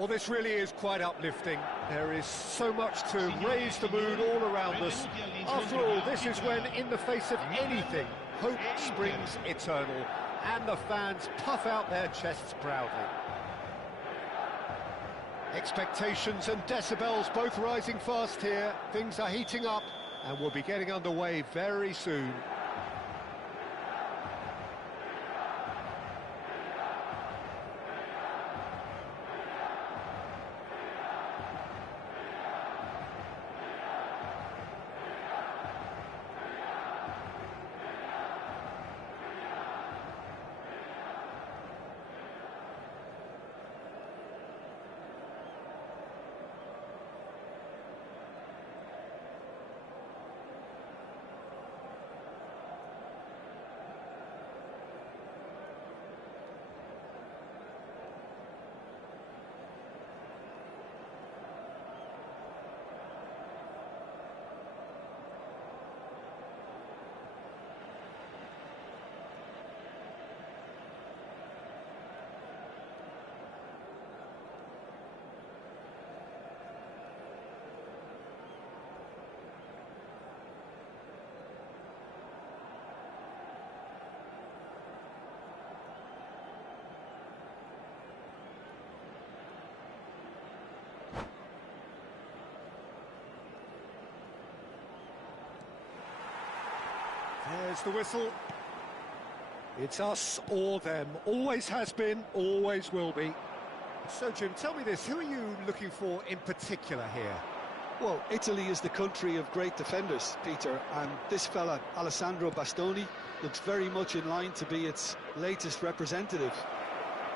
Well, this really is quite uplifting. There is so much to raise the mood all around us. After all, this is when, in the face of anything, hope springs eternal, and the fans puff out their chests proudly. Expectations and decibels both rising fast here. Things are heating up, and we'll be getting underway very soon. There's the whistle. It's us or them. Always has been, always will be. So, Jim, tell me this. Who are you looking for in particular here? Well, Italy is the country of great defenders, Peter, and this fella, Alessandro Bastoni, looks very much in line to be its latest representative.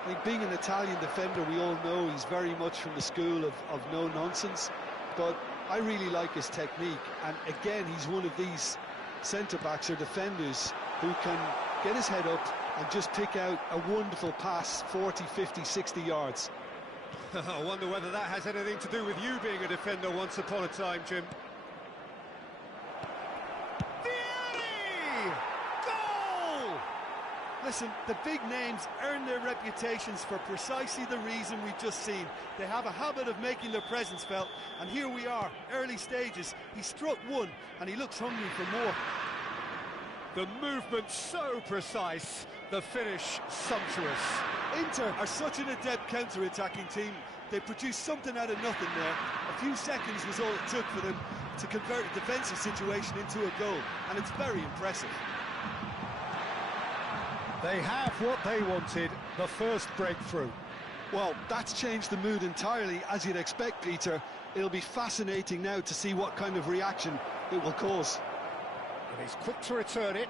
I think being an Italian defender, we all know he's very much from the school of no-nonsense, but I really like his technique, and again, he's one of these centre-backs or defenders who can get his head up and just pick out a wonderful pass 40, 50, 60 yards. I wonder whether that has anything to do with you being a defender once upon a time, Jim. Vieri! Goal! Listen, the big names earn their reputations for precisely the reason we've just seen. They have a habit of making their presence felt, and here we are, early stages. He struck one, and he looks hungry for more. The movement so precise, the finish sumptuous. Inter are such an adept counter-attacking team. They produced something out of nothing there. A few seconds was all it took for them to convert a defensive situation into a goal, and it's very impressive. They have what they wanted, the first breakthrough. Well, that's changed the mood entirely, as you'd expect, Peter. It'll be fascinating now to see what kind of reaction it will cause. And he's quick to return it.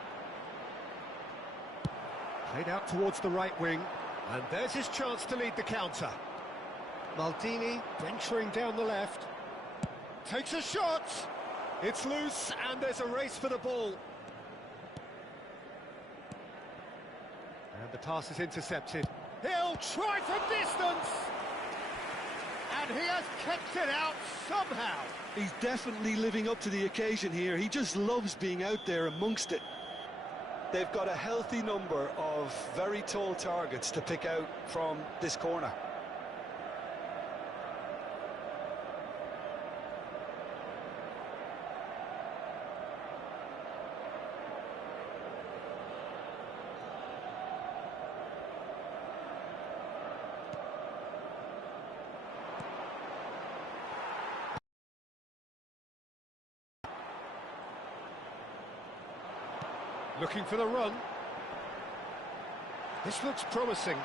Played out towards the right wing, and there's his chance to lead the counter. Maldini venturing down the left. Takes a shot! It's loose, and there's a race for the ball. And the pass is intercepted. He'll try from distance! And he has kept it out somehow. He's definitely living up to the occasion here. He just loves being out there amongst it. They've got a healthy number of very tall targets to pick out from this corner. Looking for the run. This looks promising.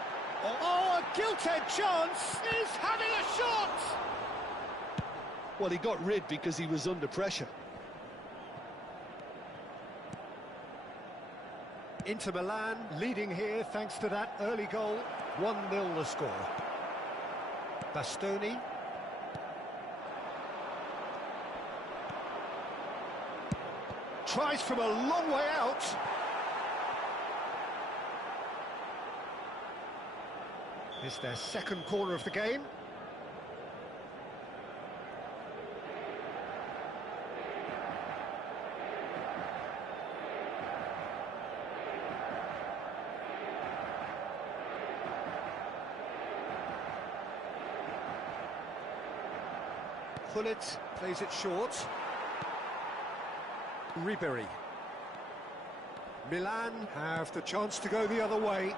Oh, a gilt-edged chance! He's having a shot! Well, he got rid because he was under pressure. Inter Milan leading here thanks to that early goal. 1-0 the score. Bastoni. Tries from a long way out. It's their second corner of the game. Pullet plays it short. Ribery. Milan have the chance to go the other way.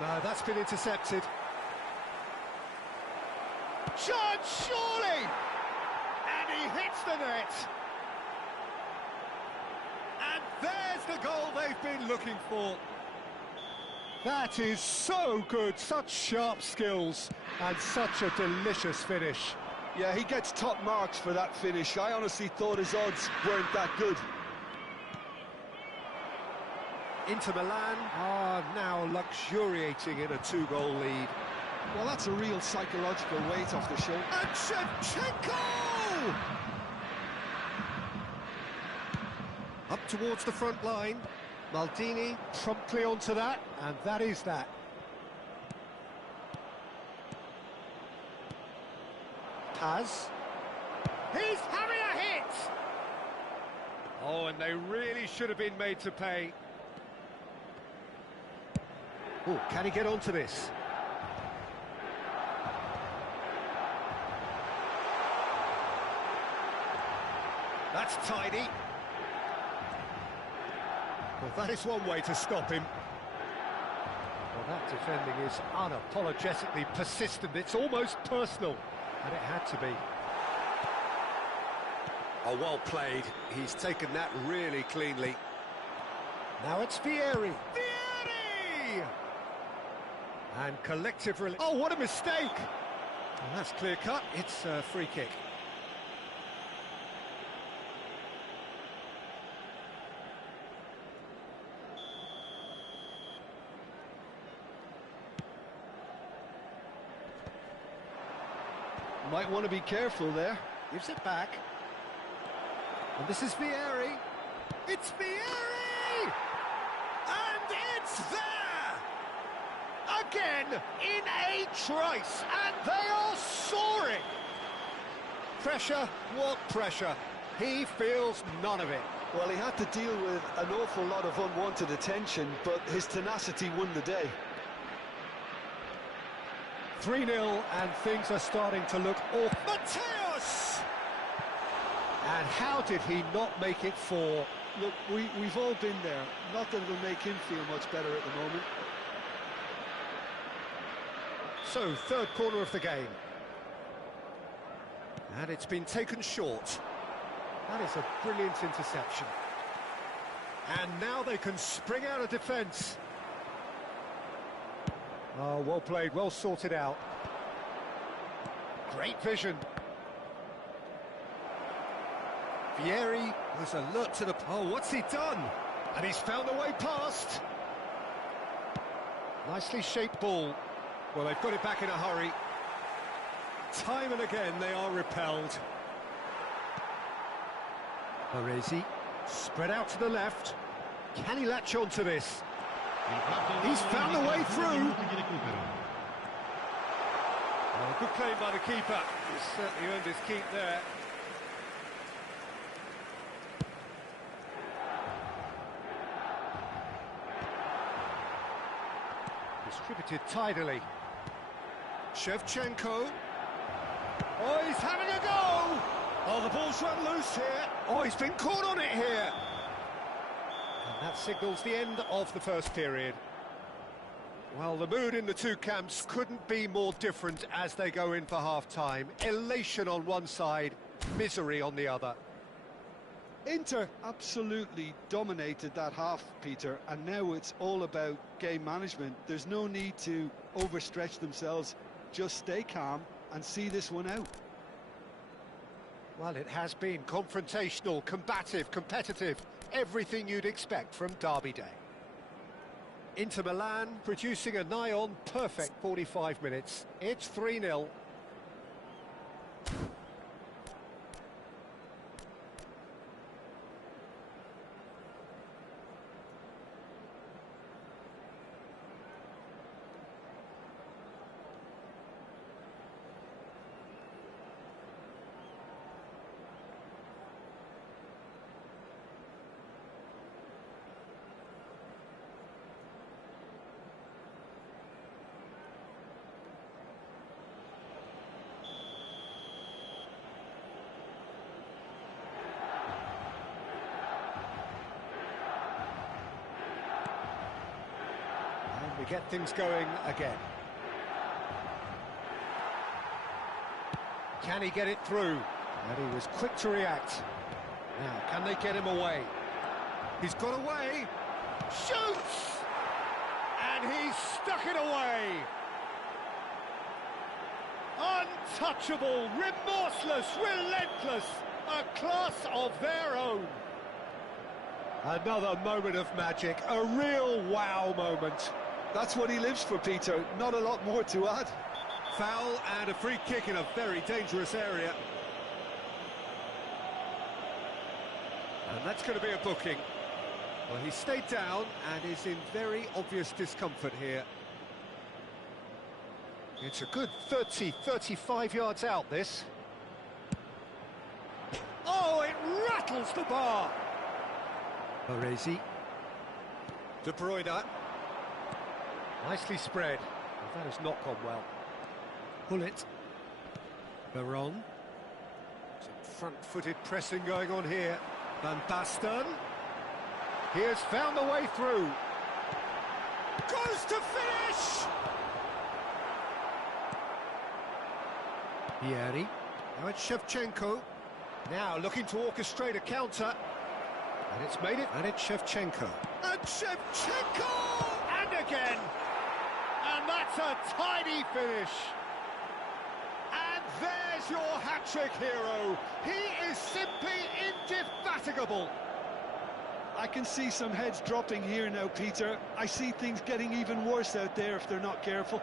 No, that's been intercepted. Shot, surely! And he hits the net. And there's the goal they've been looking for. That is so good, such sharp skills, and such a delicious finish. Yeah, he gets top marks for that finish. I honestly thought his odds weren't that good. Inter Milan are now luxuriating in a 2-goal lead. Well, that's a real psychological weight off the shoulder. And Shevchenko! Up towards the front line. Maldini promptly onto that, and that is that. Paz. He's having a hit! Oh, and they really should have been made to pay. Oh, can he get onto this? That's tidy. Well, that is one way to stop him. Well, that defending is unapologetically persistent. It's almost personal, and it had to be. Oh, well played. He's taken that really cleanly. Now it's Vieri. Vieri! And collective release. Oh, what a mistake! Well, that's clear-cut. It's a free kick. Might want to be careful there. Gives it back. And this is Vieri. It's Vieri! And it's there! Again, in a trice, and they are soaring! Pressure, what pressure? He feels none of it. Well, he had to deal with an awful lot of unwanted attention, but his tenacity won the day. 3-0, and things are starting to look awful. Mateus! And how did he not make it 4? Look, we've all been there. Not that it'll make him feel much better at the moment. So, third corner of the game. And it's been taken short. That is a brilliant interception. And now they can spring out of defence. Oh, well played, well sorted out. Great vision. Vieri was alert to the... Oh, what's he done? And he's found a way past. Nicely shaped ball. Well, they've got it back in a hurry. Time and again they are repelled. Baresi, spread out to the left. Can he latch on to this? He's found a way through. Oh, good play by the keeper. He's certainly earned his keep there. Distributed tidily. Shevchenko. Oh, he's having a go! Oh, the ball's run loose here. Oh, he's been caught on it here. And that signals the end of the first period. Well, the mood in the two camps couldn't be more different as they go in for half-time. Elation on one side, misery on the other. Inter absolutely dominated that half, Peter, and now it's all about game management. There's no need to overstretch themselves. Just stay calm and see this one out. Well, it has been confrontational, combative, competitive, everything you'd expect from Derby Day. Inter Milan producing a nigh-on perfect 45 minutes. It's 3-0. get things going again. Can he get it through? And he was quick to react. Now, can they get him away? He's got away. Shoots! And he's stuck it away. Untouchable, remorseless, relentless. A class of their own. Another moment of magic, a real wow moment. That's what he lives for, Peter. Not a lot more to add. Foul and a free kick in a very dangerous area. And that's going to be a booking. Well, he stayed down and is in very obvious discomfort here. It's a good 30, 35 yards out, this. Oh, it rattles the bar. Baresi. De Bruyne. Nicely spread. Well, that has not gone well. Bullet. Veron. Some front-footed pressing going on here. Van Basten. He has found the way through. Goes to finish! Vieri. Now it's Shevchenko. Now looking to orchestrate a counter. And it's made it. And it's Shevchenko. And Shevchenko! And again! And that's a tidy finish. And there's your hat-trick hero. He is simply indefatigable. I can see some heads dropping here now, Peter. I see things getting even worse out there if they're not careful.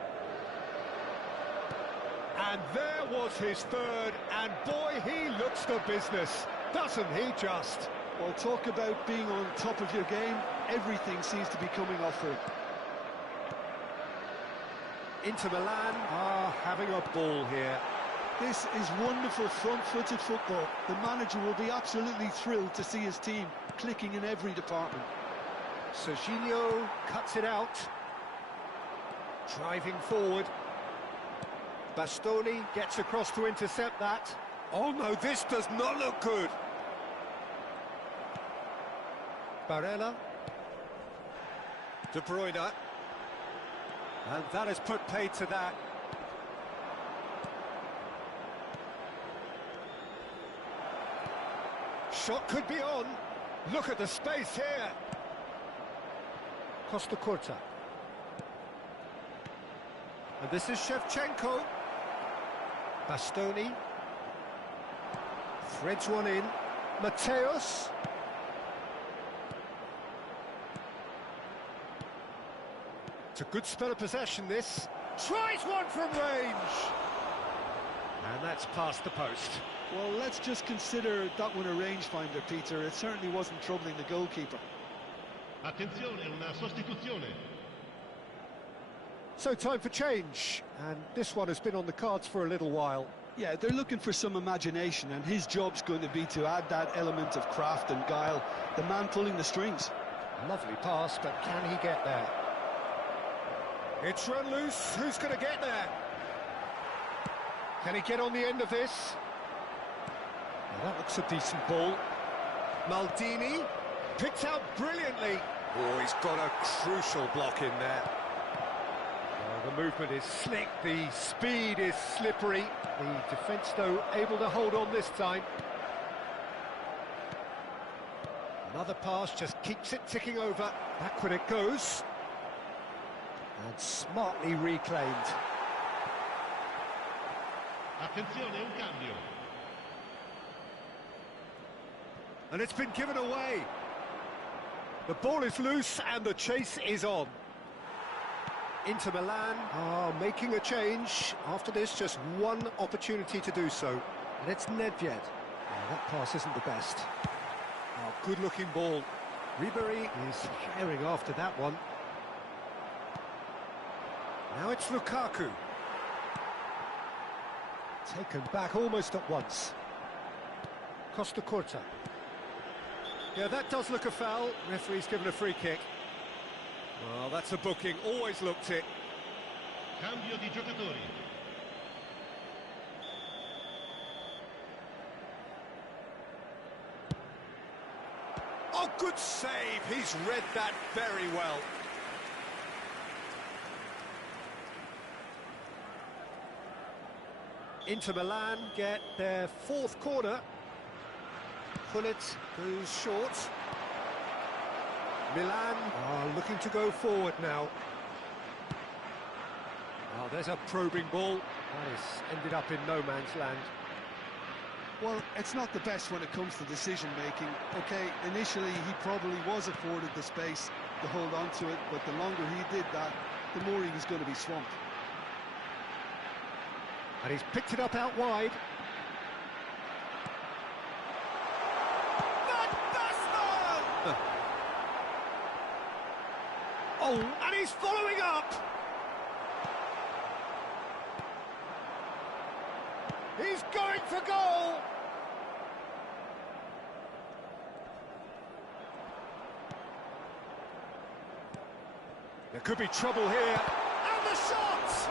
And there was his third, and boy, he looks the business, doesn't he just? Well, talk about being on top of your game. Everything seems to be coming off for him. Inter Milan are having a ball here. This is wonderful front-footed football. The manager will be absolutely thrilled to see his team clicking in every department. Serginho cuts it out. Driving forward. Bastoni gets across to intercept that. Oh no, this does not look good. Barella. De Bruyne. And that has put paid to that. Shot could be on. Look at the space here. Costa Curta. And this is Shevchenko. Bastoni. Threads one in. Mateus. It's a good spell of possession, this. Tries one from range. And that's past the post. Well, let's just consider that one a rangefinder, Peter. It certainly wasn't troubling the goalkeeper. Attenzione, una sostituzione. So time for change, and this one has been on the cards for a little while. Yeah, they're looking for some imagination, and his job's going to be to add that element of craft and guile. The man pulling the strings. Lovely pass, but can he get there? It's run loose. Who's going to get there? Can he get on the end of this? Well, that looks a decent ball. Maldini picked out brilliantly. Oh, he's got a crucial block in there. Oh, the movement is slick, the speed is slippery. The defence, though, able to hold on this time. Another pass just keeps it ticking over. Backward it goes. And smartly reclaimed. Attenzione, un cambio. And it's been given away. The ball is loose and the chase is on. Inter Milan are making a change. After this, just one opportunity to do so. And it's Nedved. Oh, that pass isn't the best. Oh, good-looking ball. Ribery is firing after that one. Now it's Lukaku. Taken back almost at once. Costa Curta. Yeah, that does look a foul. Referee's given a free kick. Well, that's a booking. Always looked it. Cambio di giocatori. Oh, good save. He's read that very well. Inter Milan get their fourth corner. Gullit goes short. Milan are looking to go forward now. Oh, there's a probing ball. That has ended up in no man's land. Well, it's not the best when it comes to decision-making. OK, initially he probably was afforded the space to hold on to it, but the longer he did that, the more he was going to be swamped. And he's picked it up out wide. Oh, and he's following up! He's going for goal! There could be trouble here. And the shot!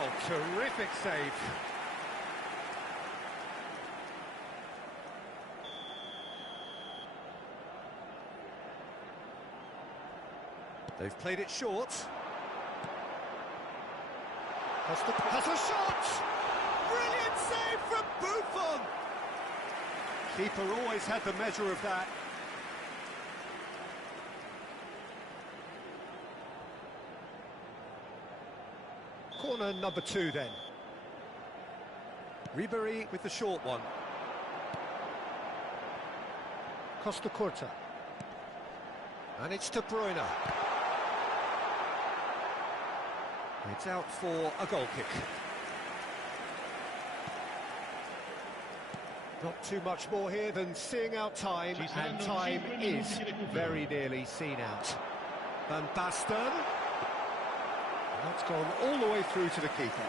Oh, terrific save. They've played it short. Has a shot! Brilliant save from Buffon! Keeper always had the measure of that. Corner number 2 then. Ribery with the short one. Costa Curta. And it's De Bruyne. It's out for a goal kick. Not too much more here than seeing out time, and time is very nearly seen out. Van Basten. That's gone all the way through to the keeper.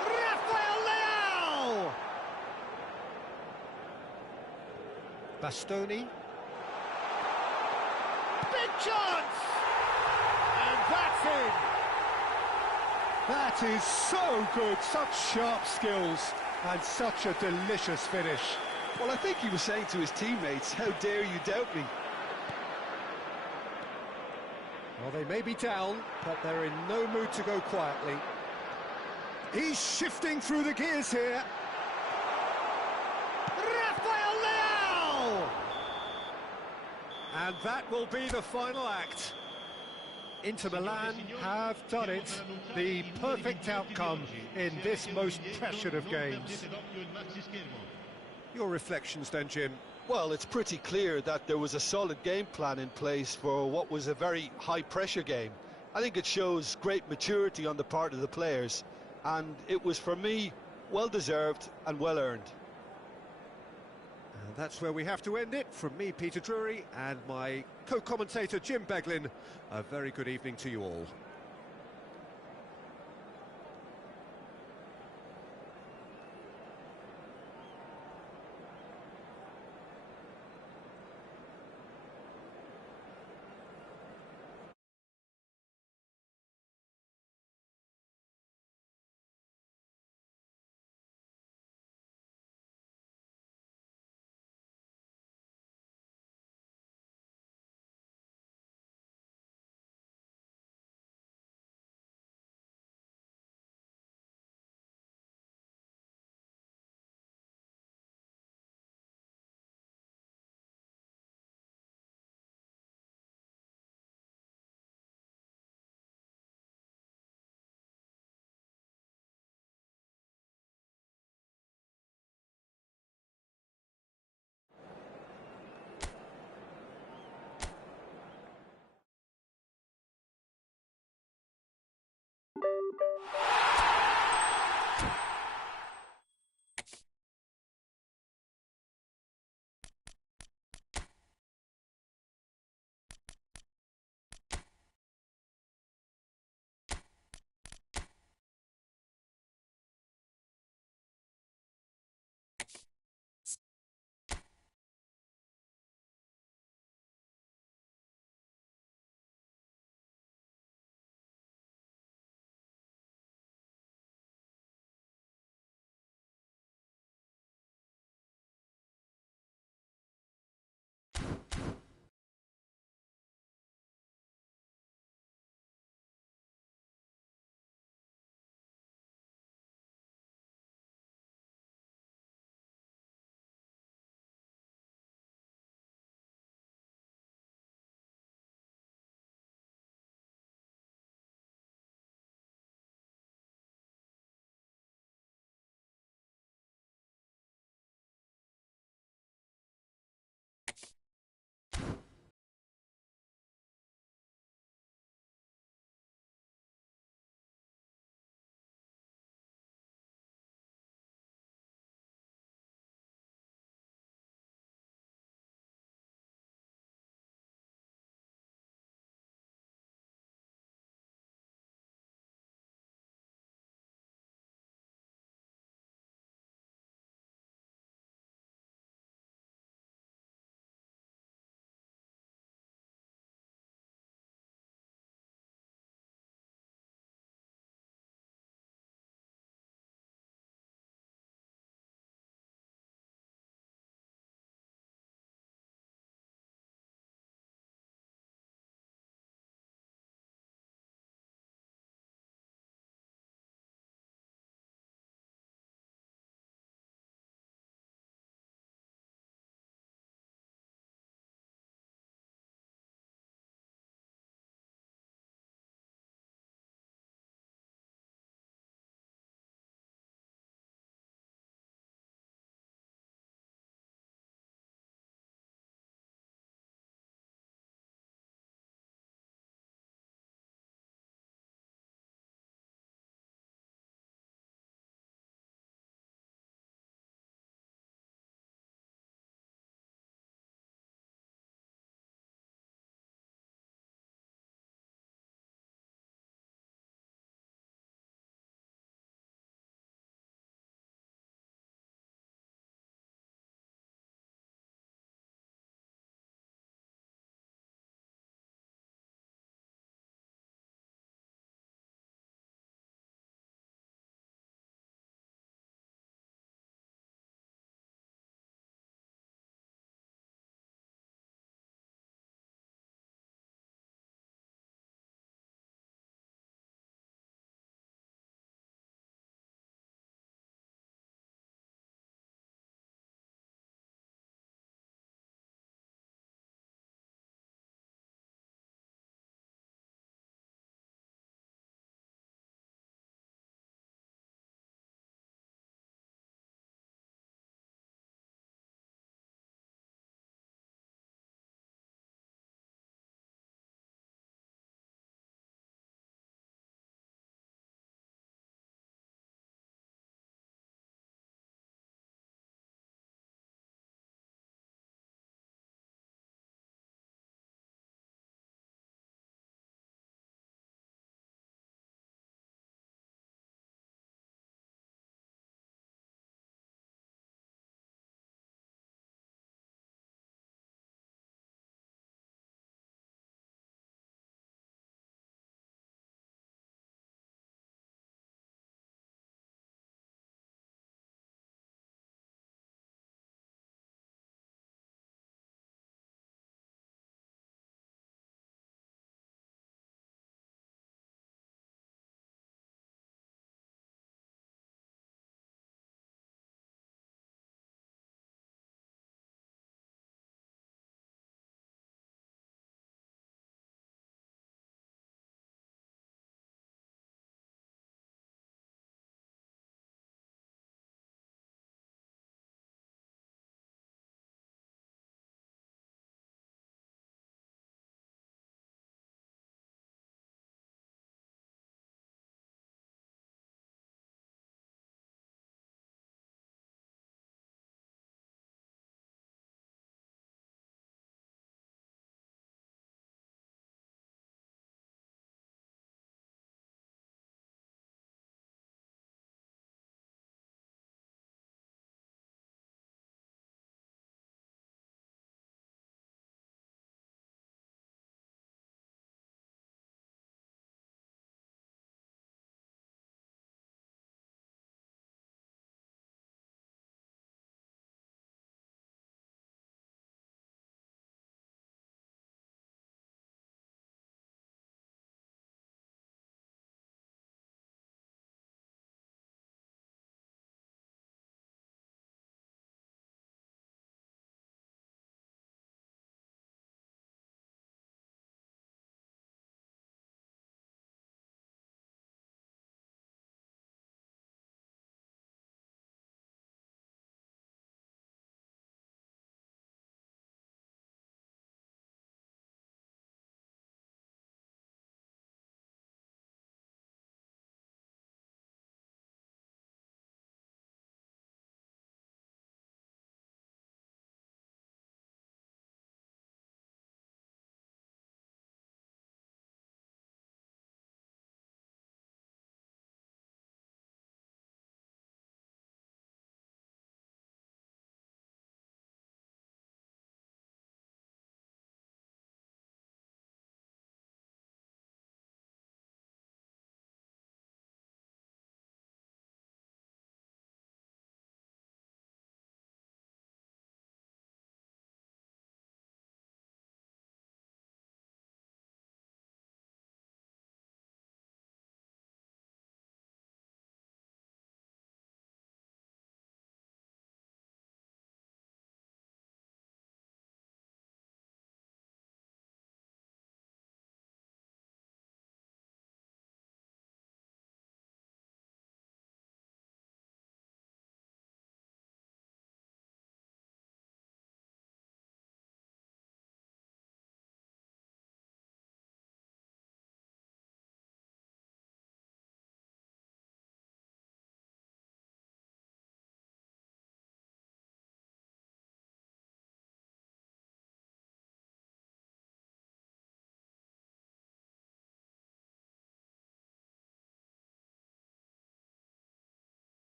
Rafael Leao! Bastoni. Big chance! And that's in! That is so good, such sharp skills, and such a delicious finish. Well, I think he was saying to his teammates, how dare you doubt me? Well, they may be down, but they're in no mood to go quietly. He's shifting through the gears here. Rafael Leao! And that will be the final act. Inter Milan have done it. The perfect outcome in this most pressured of games. Your reflections then, Jim? Well, it's pretty clear that there was a solid game plan in place for what was a very high-pressure game. I think it shows great maturity on the part of the players, and it was, for me, well-deserved and well-earned. And that's where we have to end it. From me, Peter Drury, and my co-commentator, Jim Beglin, a very good evening to you all.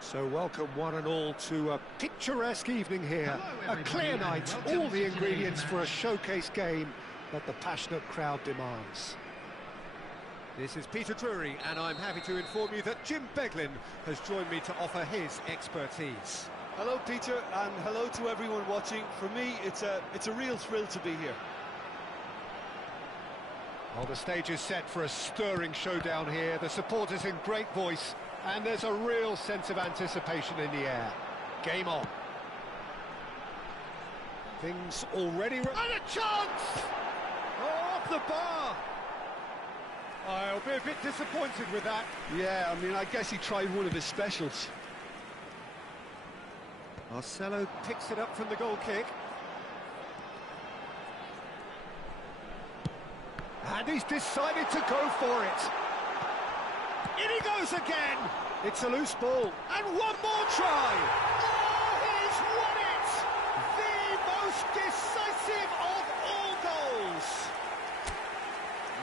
So welcome one and all to a picturesque evening here. A clear night, all the ingredients for a showcase game that the passionate crowd demands. This is Peter Drury, and I'm happy to inform you that Jim Beglin has joined me to offer his expertise. Hello, Peter, and hello to everyone watching. For me, it's a real thrill to be here. Well, the stage is set for a stirring showdown here. The supporters in great voice, and there's a real sense of anticipation in the air. Game on. Things already... And a chance! Oh, off the bar! I'll be a bit disappointed with that. Yeah, I mean, I guess he tried one of his specials. Marcelo picks it up from the goal kick. And he's decided to go for it. In he goes again. It's a loose ball. And one more try. Oh, he's won it. The most decisive of all goals.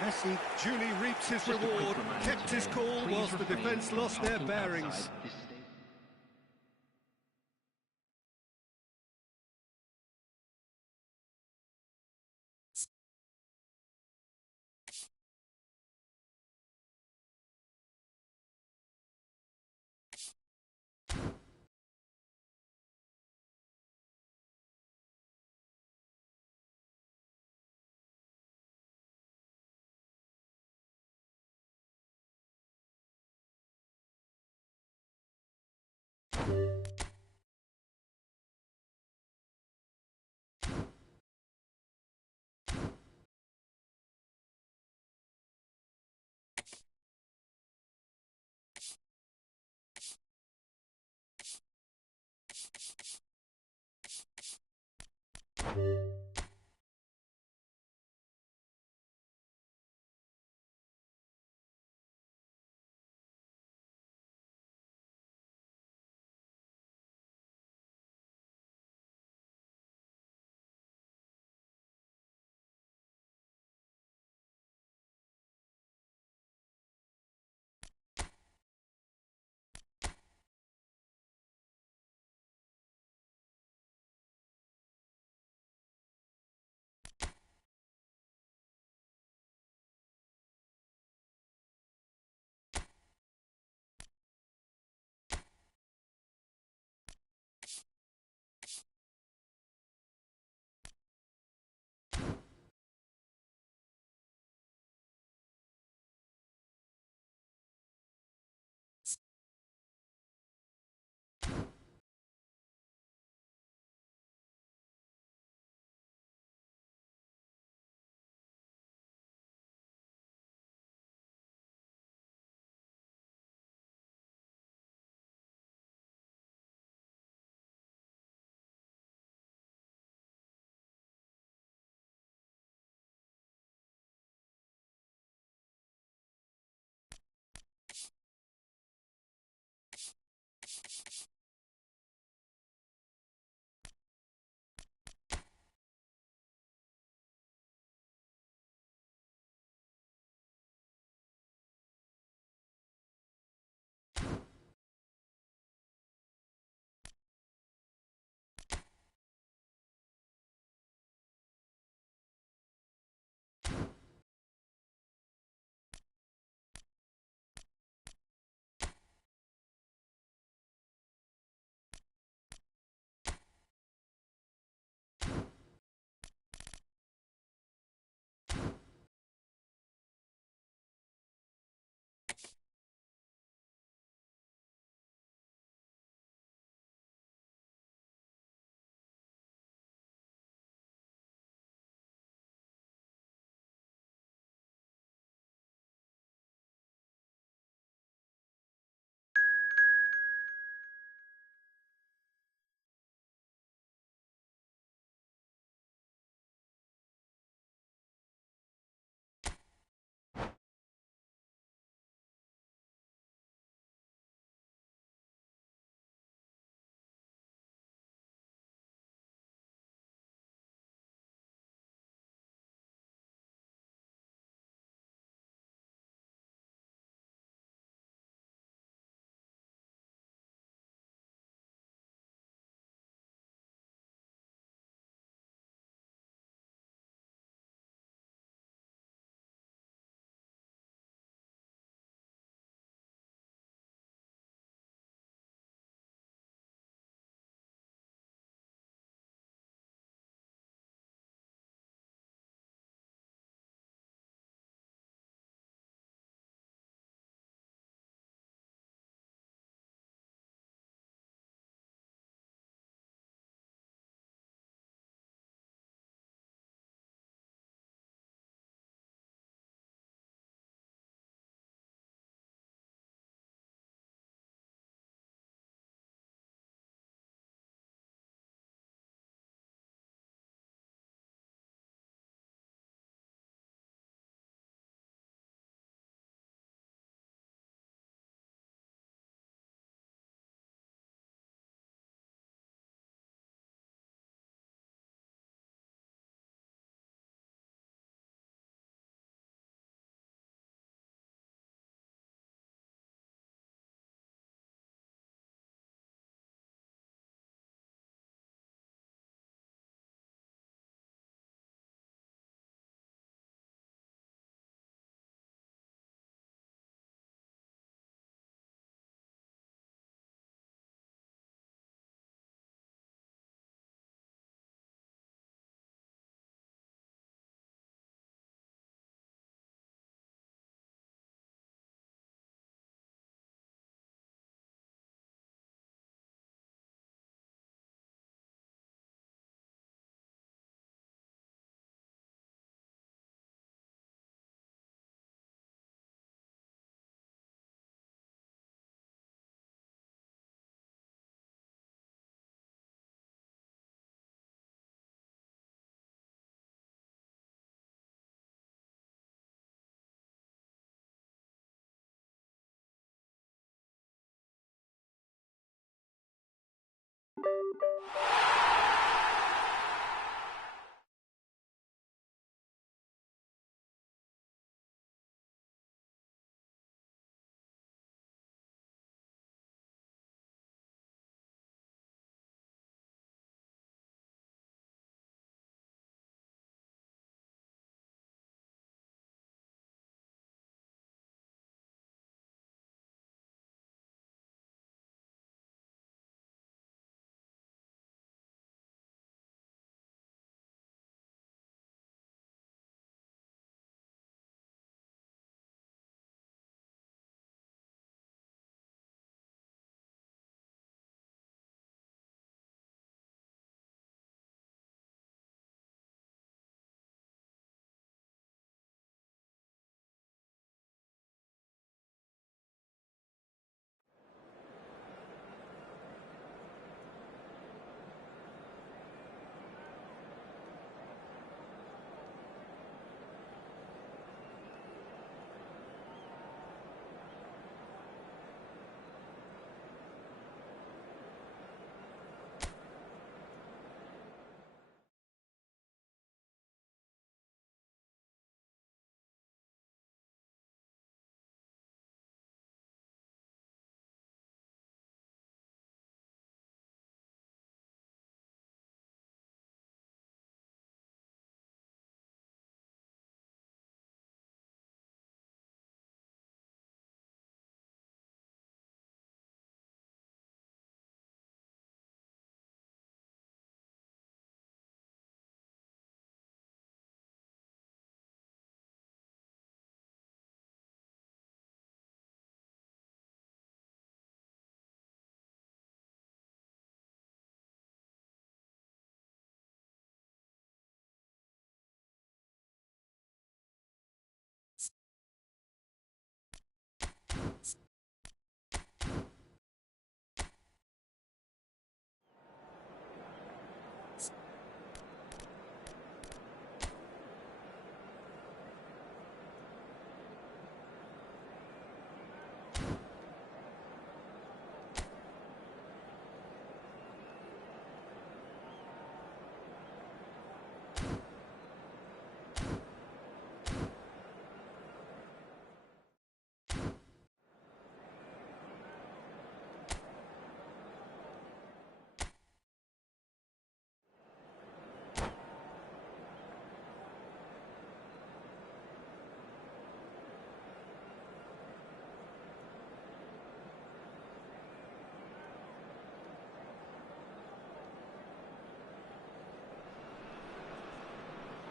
Messi duly reaps his reward, kept his cool whilst the defence lost their bearings.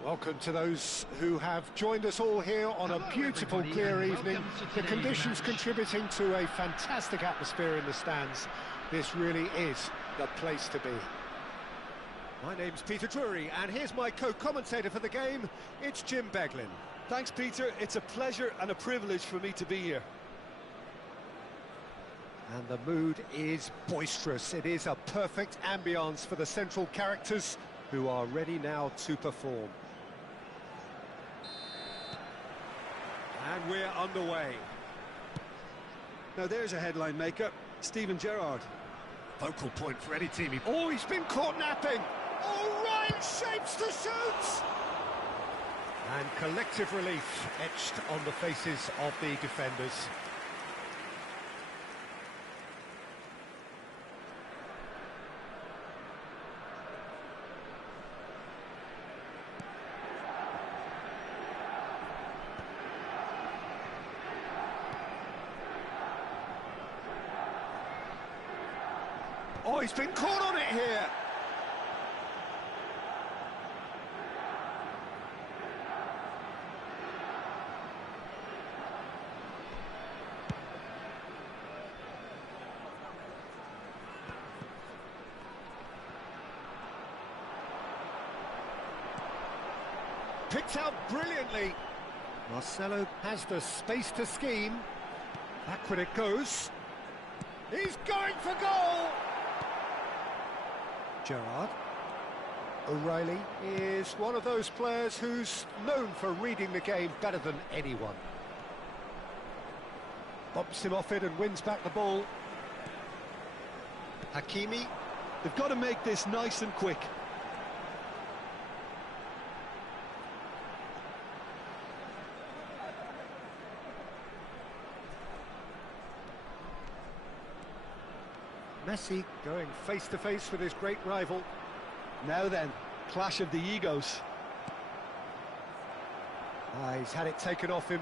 Welcome to those who have joined us all here on a beautiful, clear evening. The conditions contributing to a fantastic atmosphere in the stands. This really is the place to be. My name's Peter Drury, and here's my co-commentator for the game. It's Jim Beglin. Thanks, Peter. It's a pleasure and a privilege for me to be here. And the mood is boisterous. It is a perfect ambience for the central characters who are ready now to perform. And we're underway. Now there's a headline maker, Steven Gerrard. Focal point for any team. Oh, he's been caught napping. Oh, right, shapes to shoot. And collective relief etched on the faces of the defenders. Oh, he's been caught on it here. Picked out brilliantly. Marcelo has the space to scheme. Backward it goes. He's going for goal. Gerrard. O'Reilly is one of those players who's known for reading the game better than anyone. Bumps him off it and wins back the ball. Hakimi. They've got to make this nice and quick. Messi going face to face with his great rival. Now then, clash of the egos. He's had it taken off him.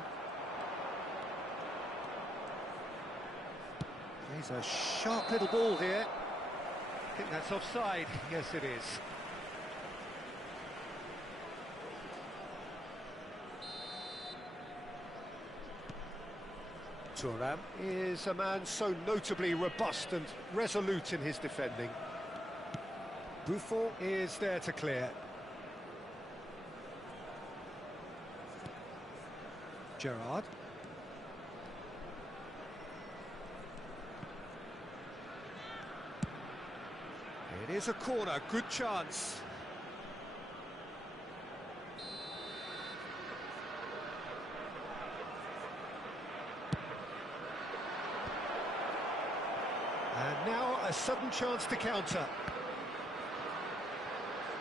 He's a sharp little ball here. I think that's offside. Yes, it is. Thuram is a man so notably robust and resolute in his defending. Buffon is there to clear. Gerrard. It is a corner, good chance. And now a sudden chance to counter.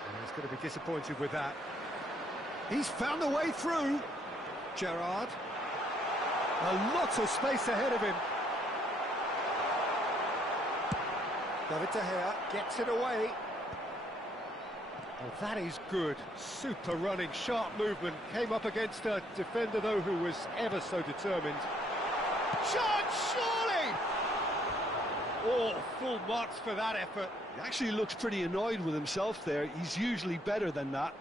And he's going to be disappointed with that. He's found a way through. Gerrard. A lot of space ahead of him. David De Gea gets it away. Oh, that is good. Super running, sharp movement. Came up against a defender, though, who was ever so determined. Chance, surely! Oh, full marks for that effort. He actually looks pretty annoyed with himself there. He's usually better than that.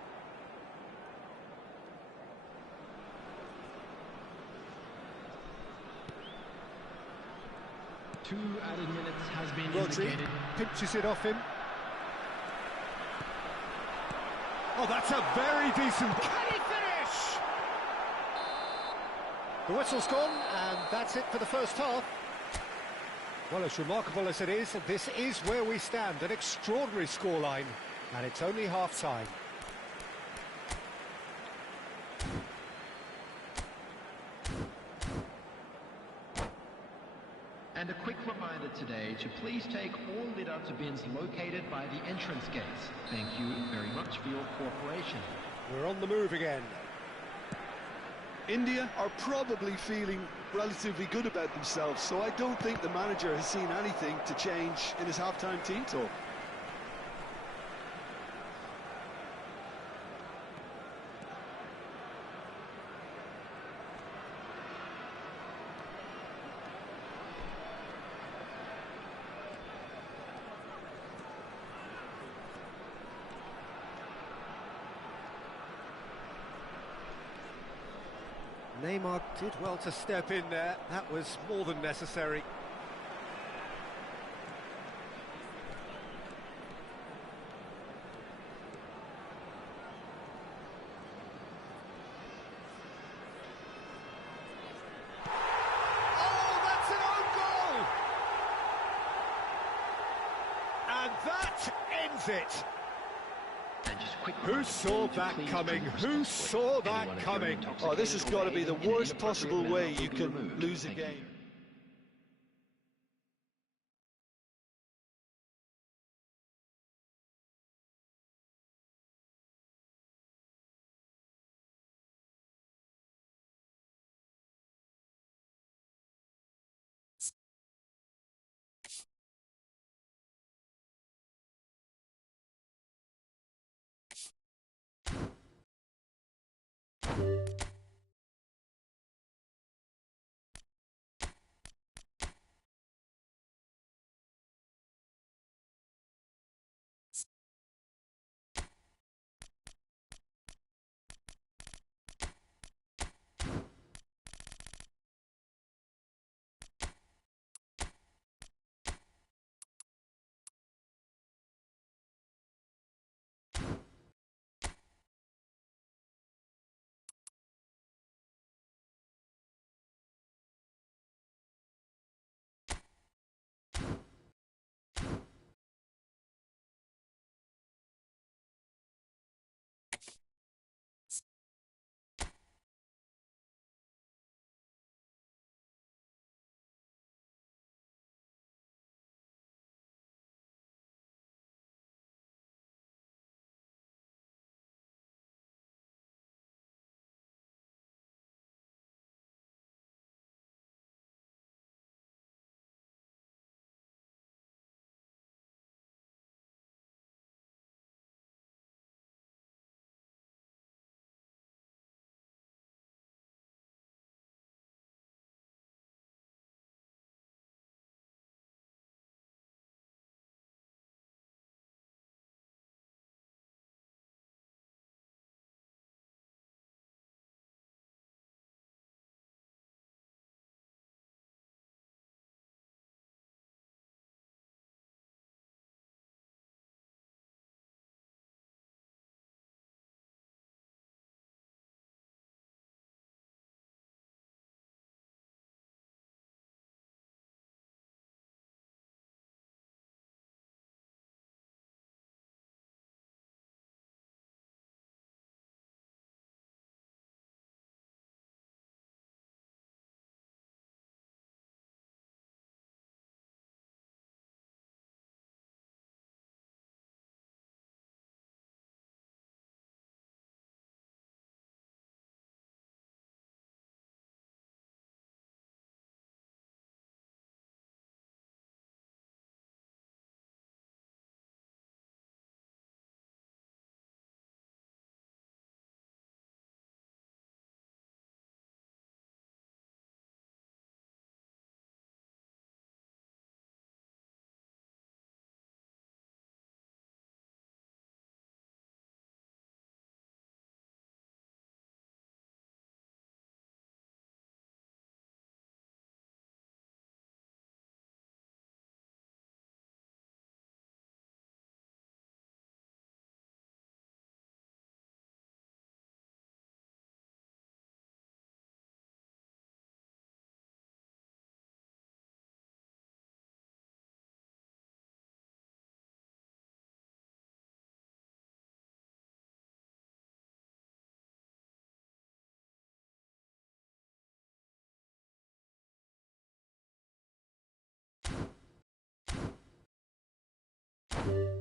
Two added minutes has been Rodri indicated. pinches it off him. Oh, that's a very decent... Can he finish? The whistle's gone, and that's it for the first half. Well, as remarkable as it is, this is where we stand, an extraordinary scoreline, and it's only half-time. And a quick reminder today to please take all litter to bins located by the entrance gates. Thank you very much for your cooperation. We're on the move again. India are probably feeling relatively good about themselves, so I don't think the manager has seen anything to change in his half-time team talk. Neymar did well to step in there. That was more than necessary. Oh, that's an own goal! And that ends it. And just quick Who saw that coming? Who saw that coming? Oh, this has got to be the worst possible way you can lose a game. You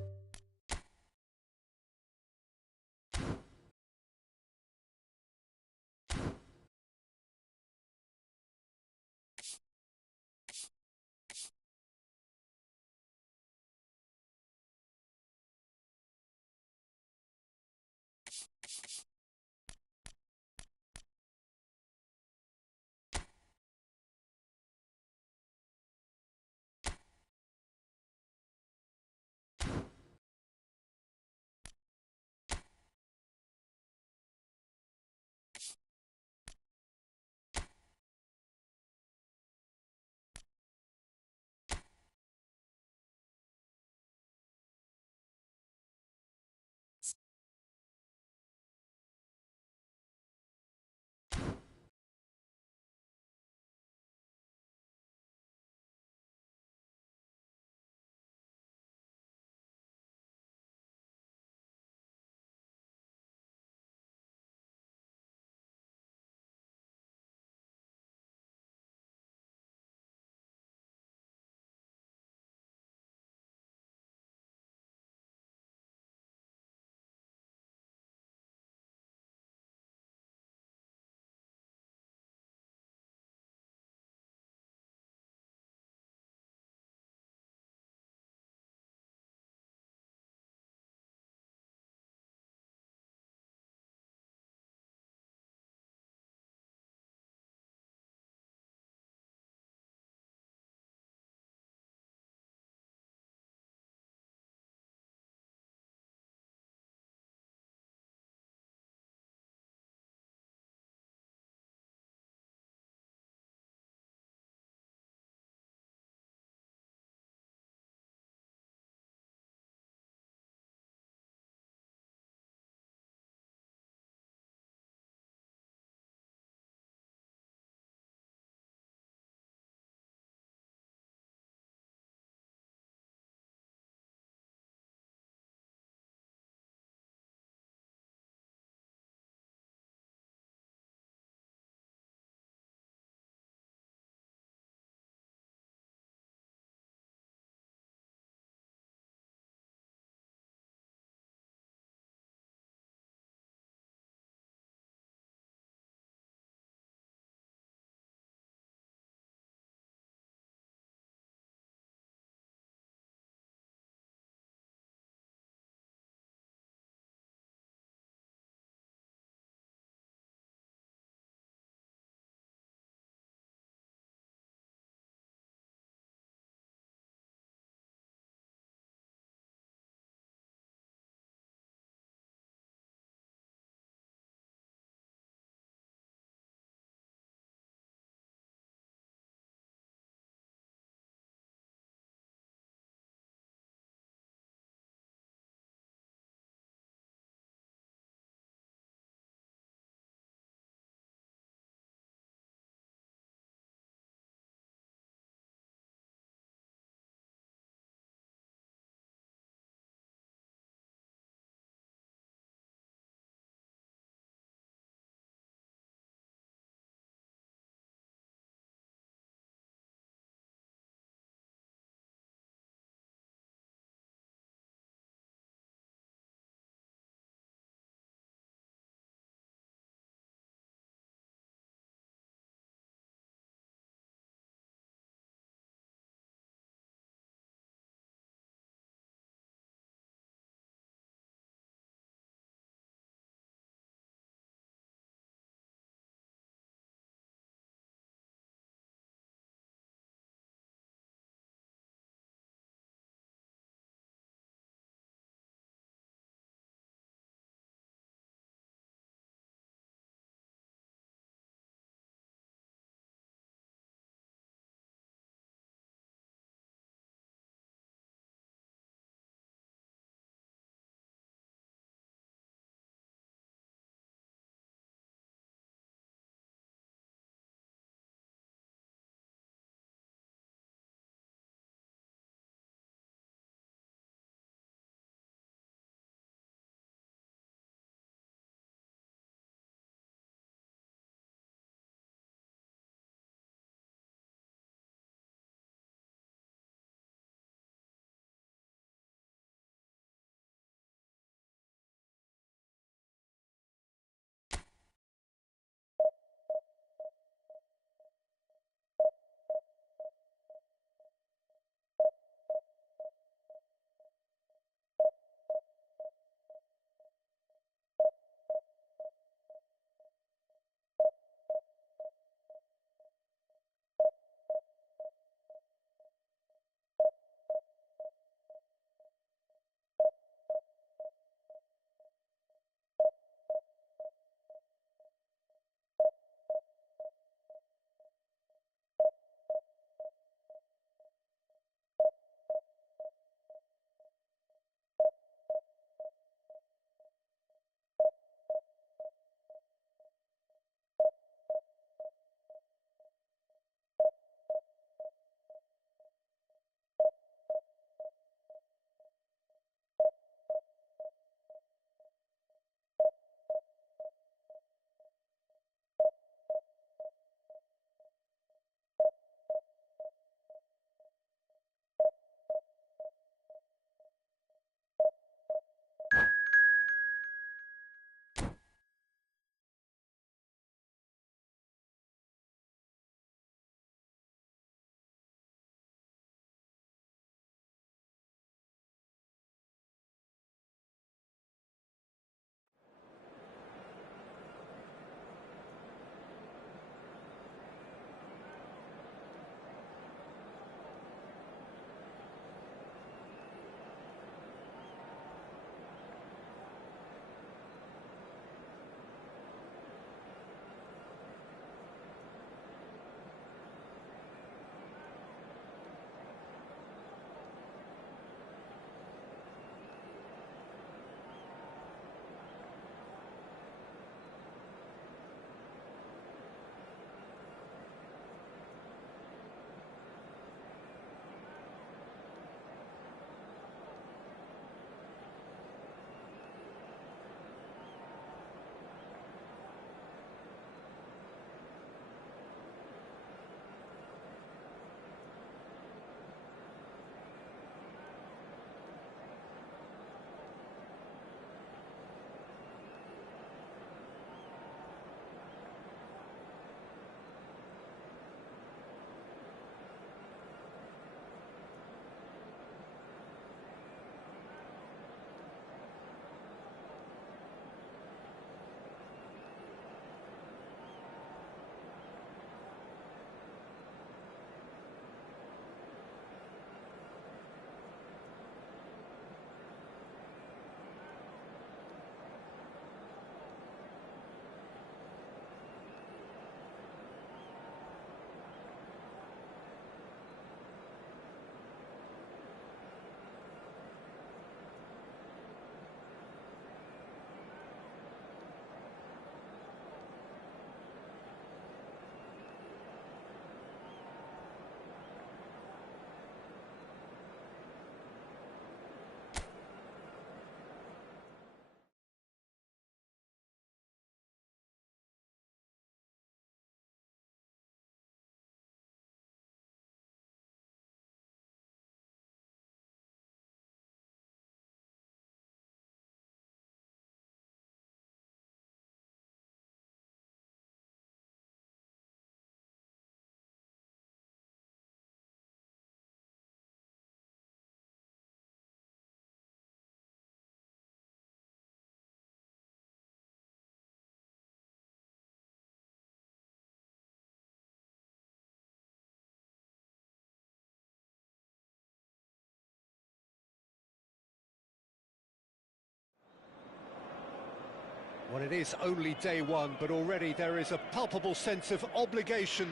Well, it is only day one, but already there is a palpable sense of obligation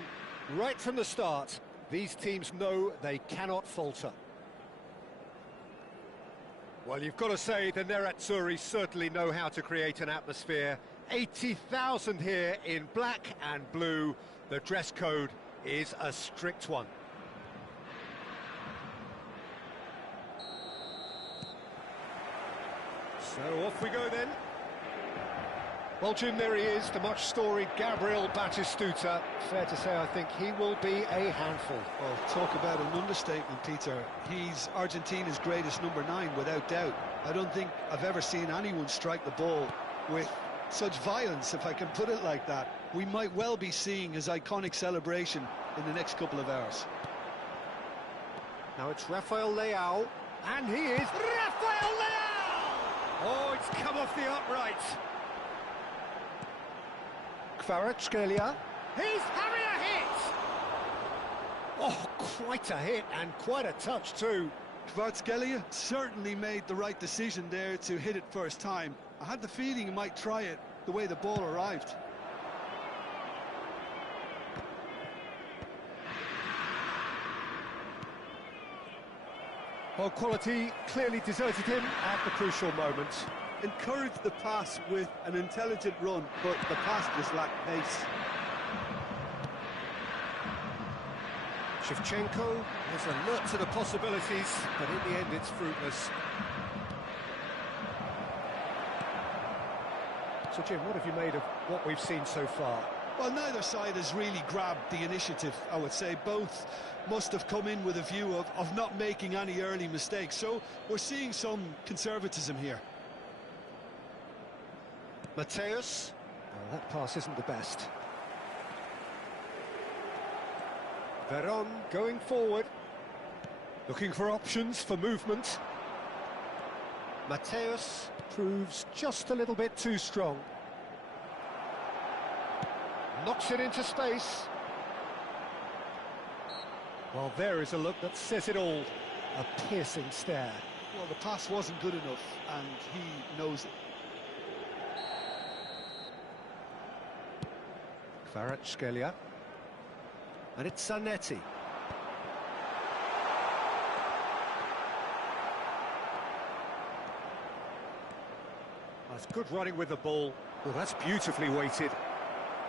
right from the start. These teams know they cannot falter. Well, you've got to say the Nerazzurri certainly know how to create an atmosphere. 80,000 here in black and blue. The dress code is a strict one. So off we go then. Well, Jim, there he is, the much-storied Gabriel Batistuta. Fair to say, I think he will be a handful. Well, talk about an understatement, Peter. He's Argentina's greatest number 9, without doubt. I don't think I've ever seen anyone strike the ball with such violence, if I can put it like that. We might well be seeing his iconic celebration in the next couple of hours. Now it's Rafael Leao, and he is Rafael Leao! Oh, it's come off the upright. Kvaratskhelia. He's having a hit! Oh, quite a hit, and quite a touch too. Kvaratskhelia certainly made the right decision there to hit it first time. I had the feeling he might try it the way the ball arrived. Well, quality clearly deserted him at the crucial moment. Encouraged the pass with an intelligent run, but the pass just lacked pace. Shevchenko is alert to the possibilities, but in the end it's fruitless. So, Jim, what have you made of what we've seen so far? Well, neither side has really grabbed the initiative, I would say. Both must have come in with a view of not making any early mistakes. So we're seeing some conservatism here. Mateus. Well, that pass isn't the best. Veron going forward. Looking for options for movement. Mateus proves just a little bit too strong. Knocks it into space. Well, there is a look that says it all. A piercing stare. Well, the pass wasn't good enough, and he knows it. Kvaratskhelia. And it's Zanetti. That's good running with the ball. Well, that's beautifully weighted.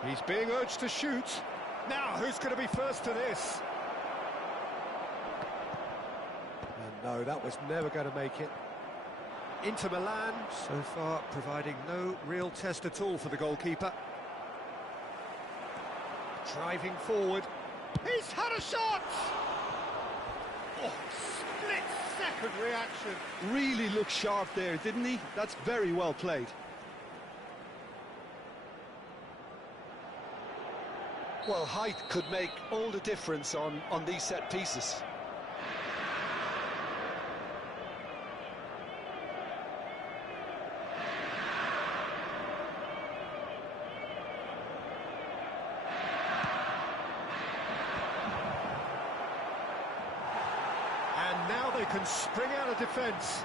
He's being urged to shoot. Now, who's going to be first to this? And no, that was never going to make it. Inter Milan, so far, providing no real test at all for the goalkeeper. Driving forward. He's had a shot! Oh, split-second reaction. Really looked sharp there, didn't he? That's very well played. Well, height could make all the difference on these set pieces. And now they can spring out of defence.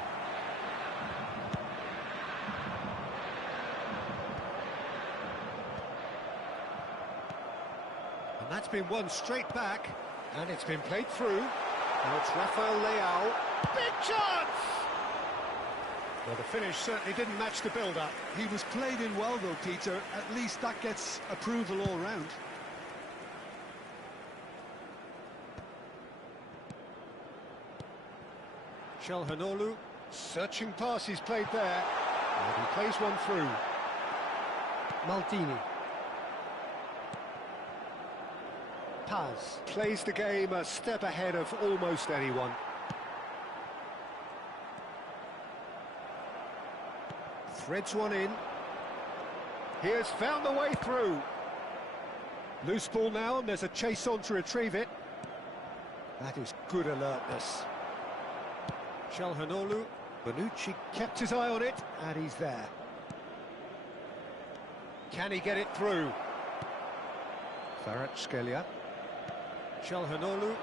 And that's been won straight back, and it's been played through. Now it's Rafael Leao. Big chance! Well, the finish certainly didn't match the build-up. He was played in well, though, Peter. At least that gets approval all round. Calhanoglu, searching pass he's played there. And he plays one through. Maldini. Paz plays the game a step ahead of almost anyone. Threads one in. He has found the way through. Loose ball now, and there's a chase on to retrieve it. That is good alertness. Calhanoglu. Bonucci kept his eye on it, and he's there. Can he get it through? Kvaratskhelia. Calhanoglu.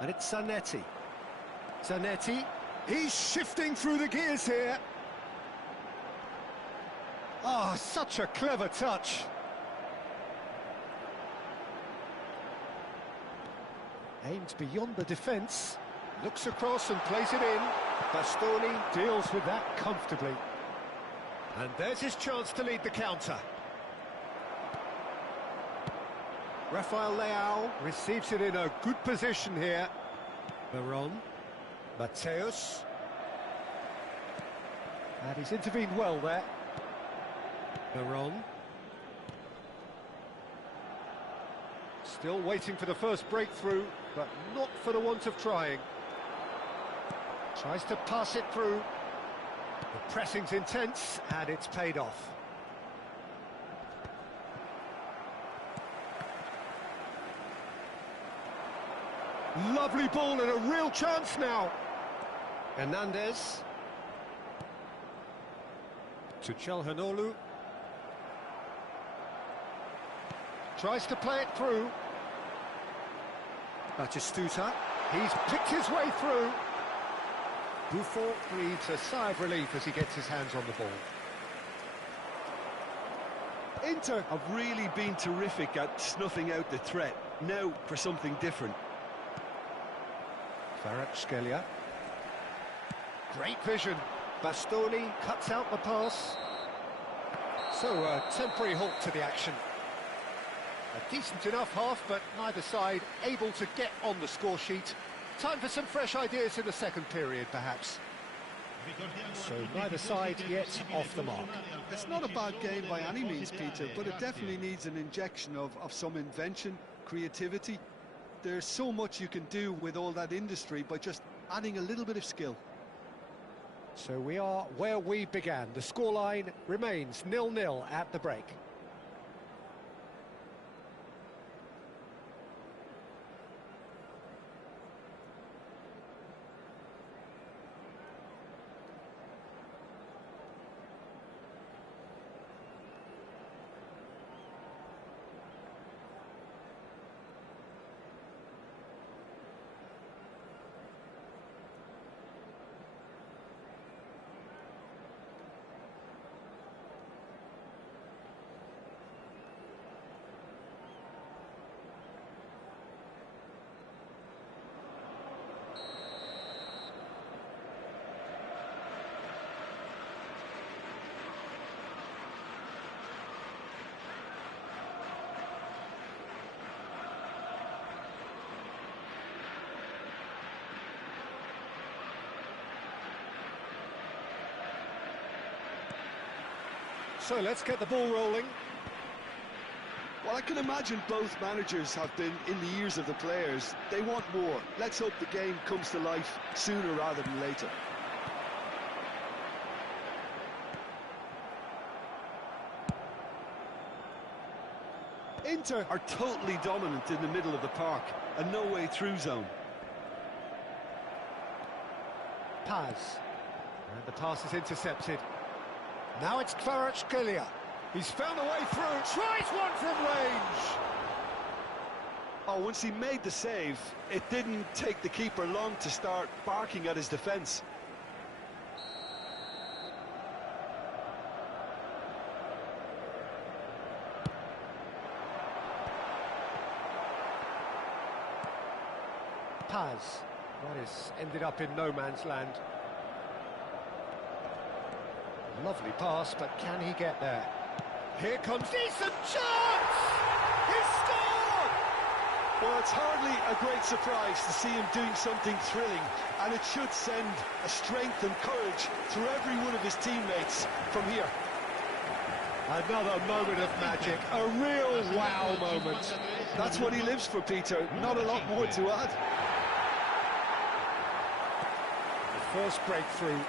And it's Zanetti. Zanetti, He's shifting through the gears here. Oh, such a clever touch. Aimed beyond the defence. Looks across and plays it in. Bastoni deals with that comfortably. And there's his chance to lead the counter. Rafael Leao receives it in a good position here. Veron. Mateus. And he's intervened well there. Veron. Still waiting for the first breakthrough, but not for the want of trying. Tries to pass it through. The pressing's intense, and it's paid off. Lovely ball and a real chance now. Hernandez. To Çalhanoğlu. Tries to play it through. Batistuta. He's picked his way through. Buffon breathes a sigh of relief as he gets his hands on the ball. Inter have really been terrific at snuffing out the threat. Now for something different. Kvaratskhelia. Great vision. Bastoni cuts out the pass. So a temporary halt to the action. A decent enough half, but neither side able to get on the score sheet. Time for some fresh ideas in the second period, perhaps. So neither side yet off the mark. It's not a bad game by any means, Peter, but it definitely needs an injection of some invention, creativity. There's so much you can do with all that industry by just adding a little bit of skill. So we are where we began. The scoreline remains 0-0 at the break. So let's get the ball rolling. Well, I can imagine both managers have been in the ears of the players. They want more. Let's hope the game comes to life sooner rather than later. Inter are totally dominant in the middle of the park, a no-way through zone. Paz. And the pass is intercepted. Now it's Kvaratskhelia. He's found a way through. Tries one from range. Oh, once he made the save, it didn't take the keeper long to start barking at his defence. Paz. That is ended up in no man's land. Lovely pass, but can he get there? Here comes decent chance! He scored! Well, it's hardly a great surprise to see him doing something thrilling, and it should send a strength and courage through every one of his teammates from here. Another moment of magic, a real wow moment. That's what he lives for, Peter. Not a lot more to add. The first breakthrough.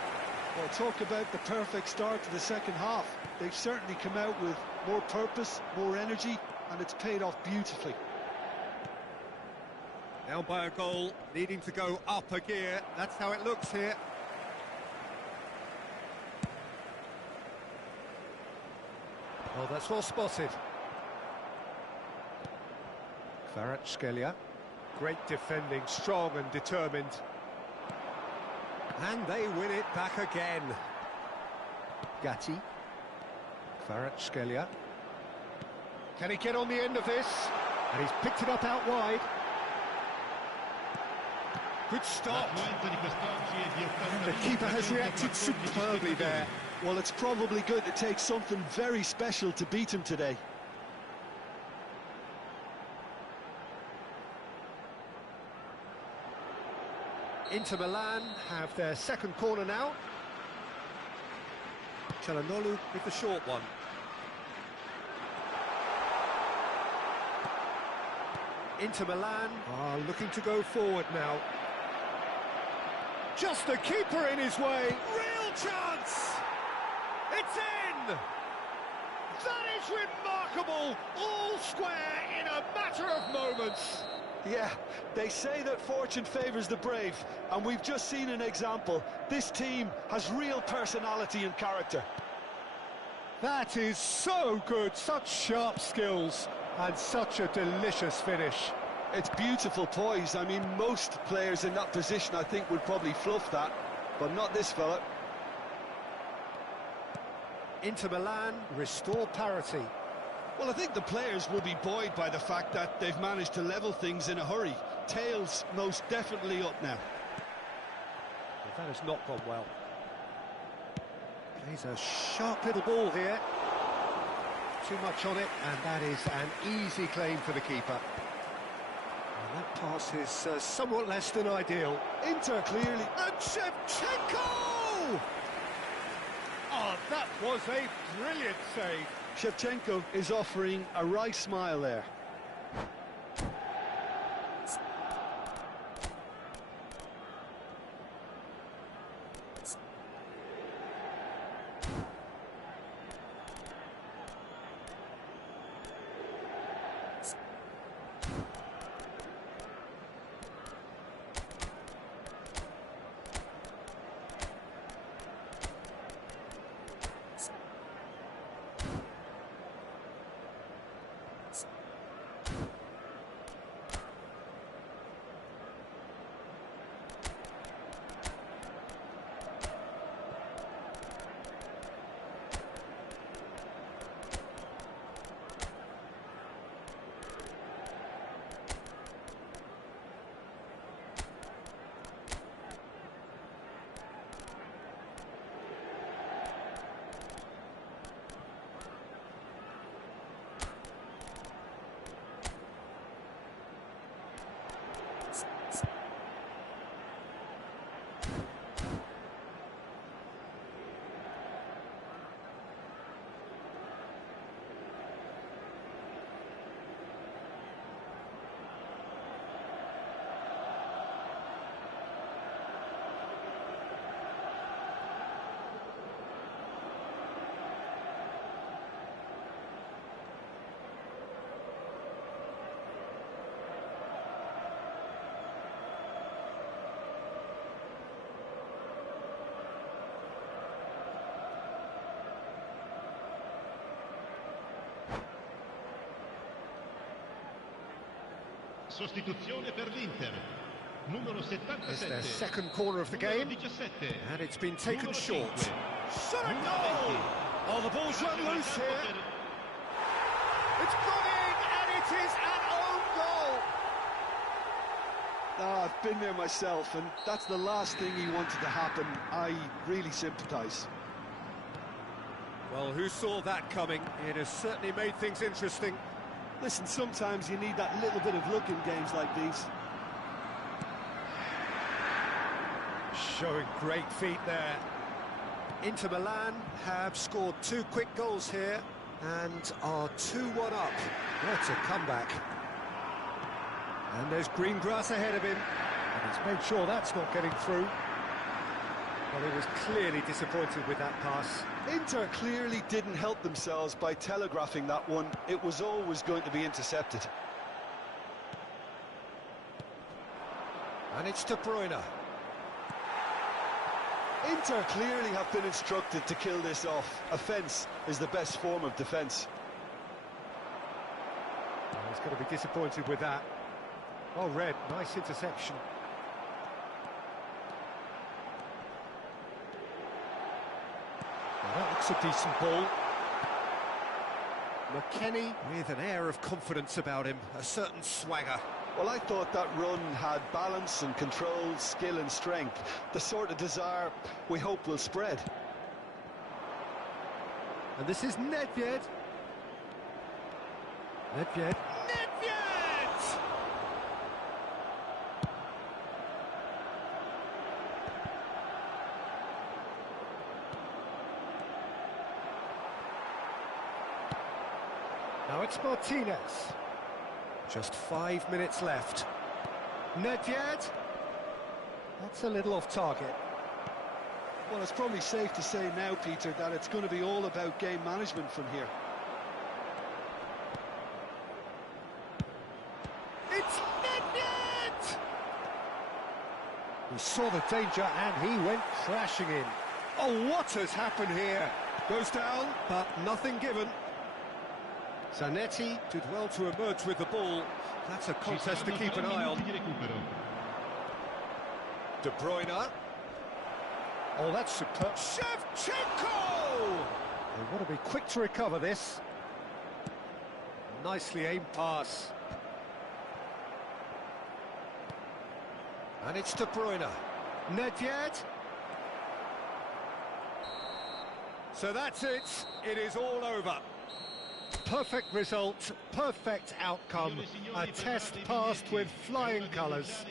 Well, talk about the perfect start to the second half. They've certainly come out with more purpose, more energy, and it's paid off beautifully. Down by a goal, needing to go up a gear. That's how it looks here. Oh, that's well spotted. Kvaratskhelia. Great defending, strong and determined. And they win it back again. Gatti. Kvaratskhelia. Can he get on the end of this? And he's picked it up out wide. Good stop. The keeper has reacted superbly there. Well, it's probably going to take something very special to beat him today. Inter Milan have their second corner now. Çalhanoğlu with the short one. Inter Milan are looking to go forward now. Just the keeper in his way. Real chance! It's in! That is remarkable! All square in a matter of moments. Yeah, they say that fortune favours the brave, and we've just seen an example. This team has real personality and character. That is so good, such sharp skills, and such a delicious finish. It's beautiful poise. I mean, most players in that position, I think, would probably fluff that, but not this fella. Inter Milan restore parity. Well, I think the players will be buoyed by the fact that they've managed to level things in a hurry. Tails most definitely up now. Well, that has not gone well. Plays a sharp little ball here. Too much on it, and that is an easy claim for the keeper. And that pass is somewhat less than ideal. Inter clearly... And Shevchenko! Oh, that was a brilliant save. Shevchenko is offering a wry smile there. Sostituzione per l'Inter. Numero 77. It's their second corner of the game, and it's been taken short. Shot a goal! Oh, the ball's run loose here. It's gone in, and it is an own goal. I've been there myself, and that's the last thing he wanted to happen. I really sympathise. Well, who saw that coming? It has certainly made things interesting. Listen, sometimes you need that little bit of luck in games like these. Showing great feet there. Inter Milan have scored 2 quick goals here and are 2-1 up. What a comeback. And there's green grass ahead of him, and he's made sure that's not getting through. Well, he was clearly disappointed with that pass. Inter clearly didn't help themselves by telegraphing that one. It was always going to be intercepted. And it's De Bruyne. Inter clearly have been instructed to kill this off. Offence is the best form of defence. Well, he's going to be disappointed with that. Well read, nice interception. That looks a decent ball. McKennie with an air of confidence about him, a certain swagger. Well, I thought that run had balance and control, skill and strength, the sort of desire we hope will spread. And this is Nedved. Nedved. Nedved! Now it's Martinez. Just 5 minutes left. Nedved. That's a little off target. Well, it's probably safe to say now, Peter, that it's going to be all about game management from here. It's Nedved! He saw the danger and he went crashing in. Oh, what has happened here? Goes down, but nothing given. Zanetti did well to emerge with the ball. That's a contest to keep an eye on. De Bruyne. Oh, that's superb. Shevchenko! They want to be quick to recover this. Nicely aimed pass. And it's De Bruyne. Nedved. So that's it. It is all over. Perfect result, perfect outcome. A test passed with flying colours.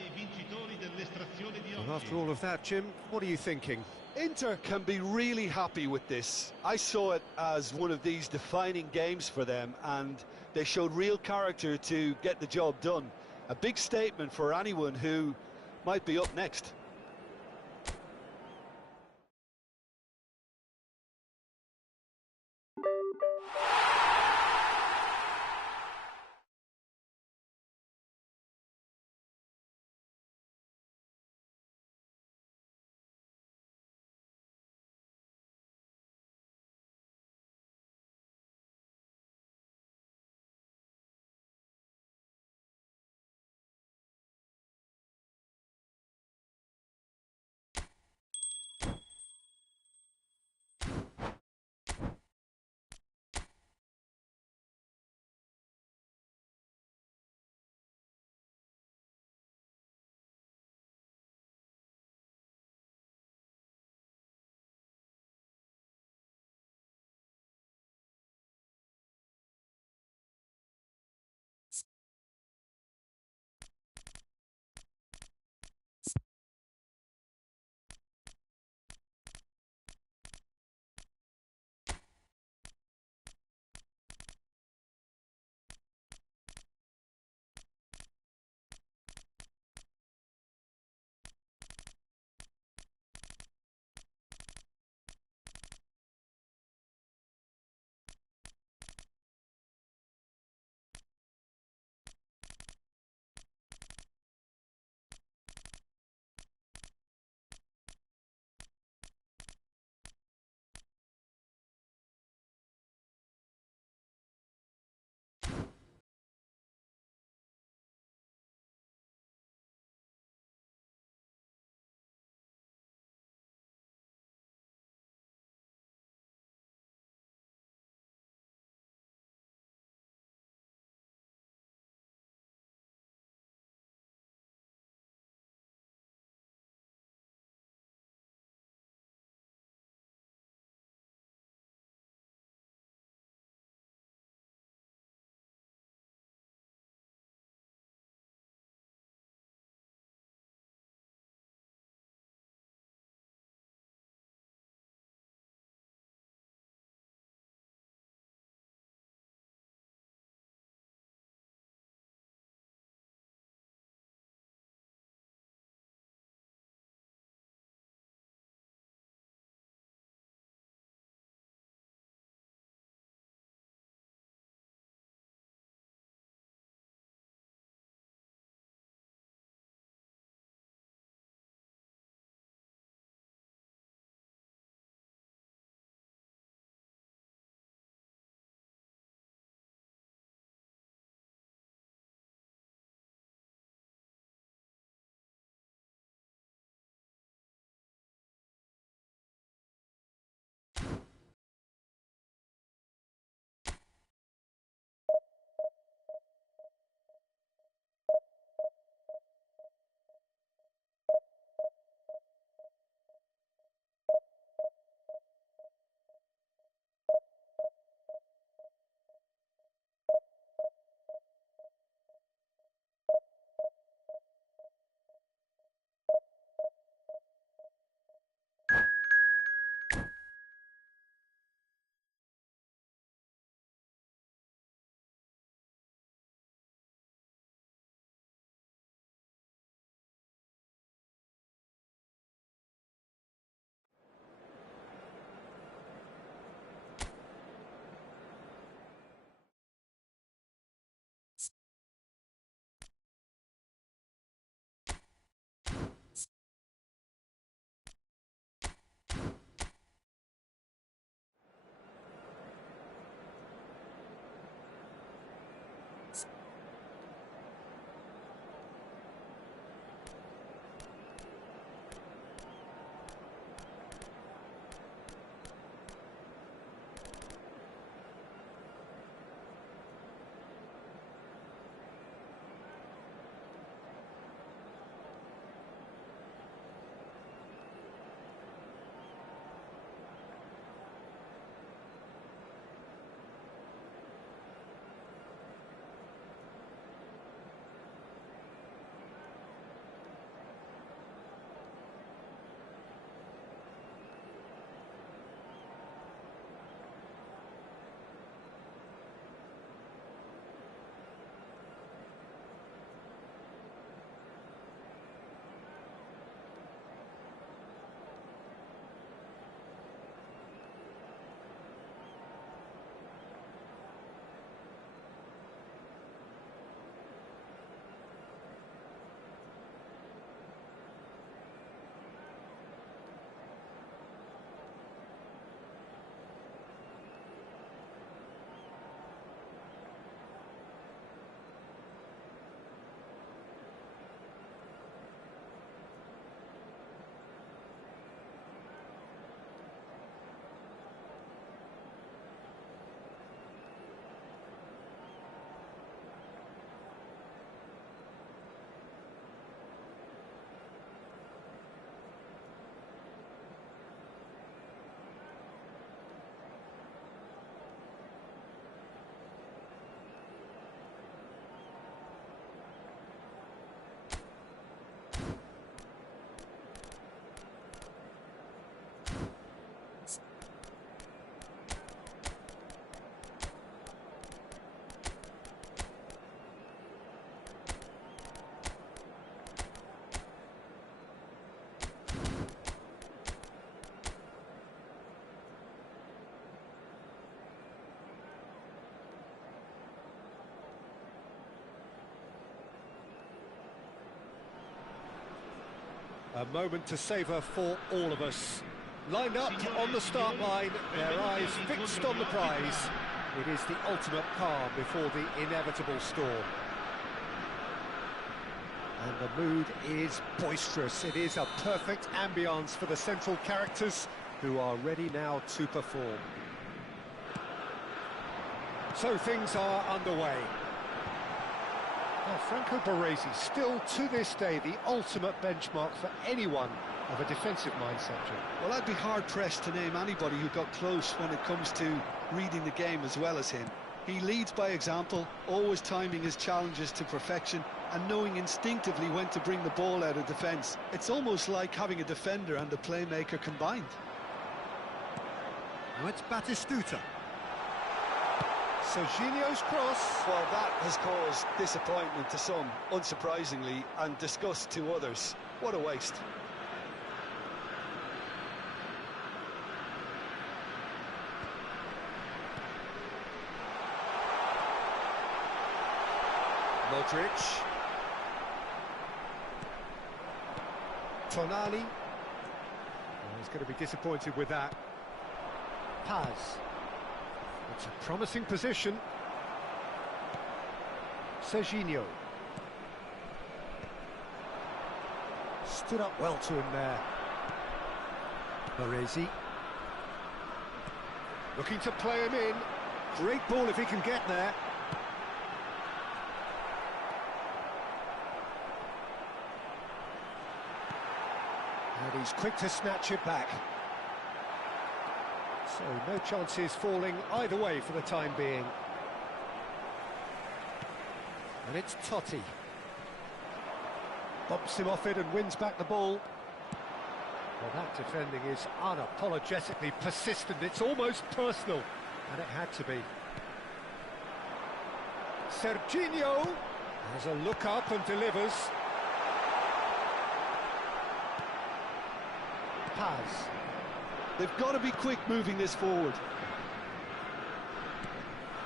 Well, after all of that, Jim, what are you thinking? Inter can be really happy with this. I saw it as one of these defining games for them, and they showed real character to get the job done. A big statement for anyone who might be up next. A moment to savour for all of us. Lined up on the start line, their eyes fixed on the prize. It is the ultimate calm before the inevitable storm. And the mood is boisterous. It is a perfect ambience for the central characters who are ready now to perform. So things are underway. Now, Franco Baresi, still to this day, the ultimate benchmark for anyone of a defensive mindset. Well, I'd be hard-pressed to name anybody who got close when it comes to reading the game as well as him. He leads by example, always timing his challenges to perfection and knowing instinctively when to bring the ball out of defence. It's almost like having a defender and a playmaker combined. Now it's Batistuta. Serginho's cross. Well, that has caused disappointment to some, unsurprisingly, and disgust to others. What a waste. Modric. Tonali. Oh, he's going to be disappointed with that. Paz. It's a promising position. Serginho. Stood up well to him there. Baresi. Looking to play him in. Great ball if he can get there. And he's quick to snatch it back. So no chances falling either way for the time being. And it's Totti. Bumps him off it and wins back the ball. Well, that defending is unapologetically persistent. It's almost personal. And it had to be. Serginho has a look up and delivers. Paz. They've got to be quick moving this forward.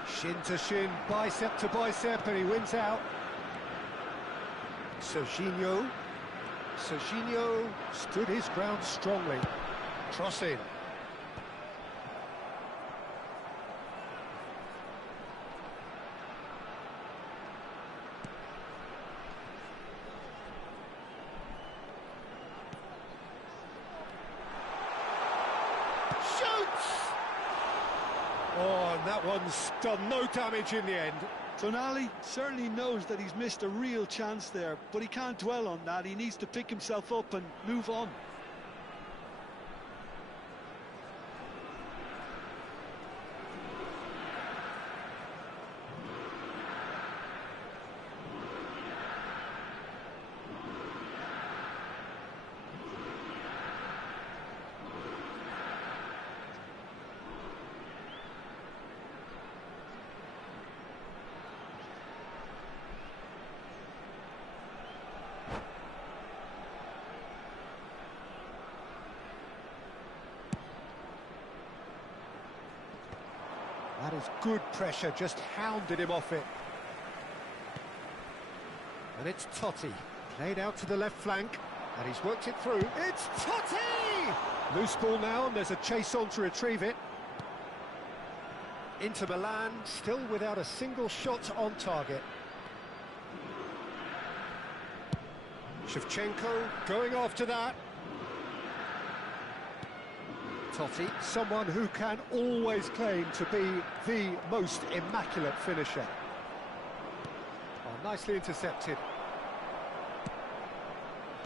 Shin to shin, bicep to bicep, and he wins out. Serginho. Serginho stood his ground strongly. Cross in. Oh, and that one's done no damage in the end. Tonali certainly knows that he's missed a real chance there, but he can't dwell on that. He needs to pick himself up and move on. That is good pressure, just hounded him off it. And it's Totti, played out to the left flank, and he's worked it through. It's Totti! Loose ball now, and there's a chase on to retrieve it. Inter Milan, still without a single shot on target. Shevchenko going after that. Totti, someone who can always claim to be the most immaculate finisher. Oh, nicely intercepted.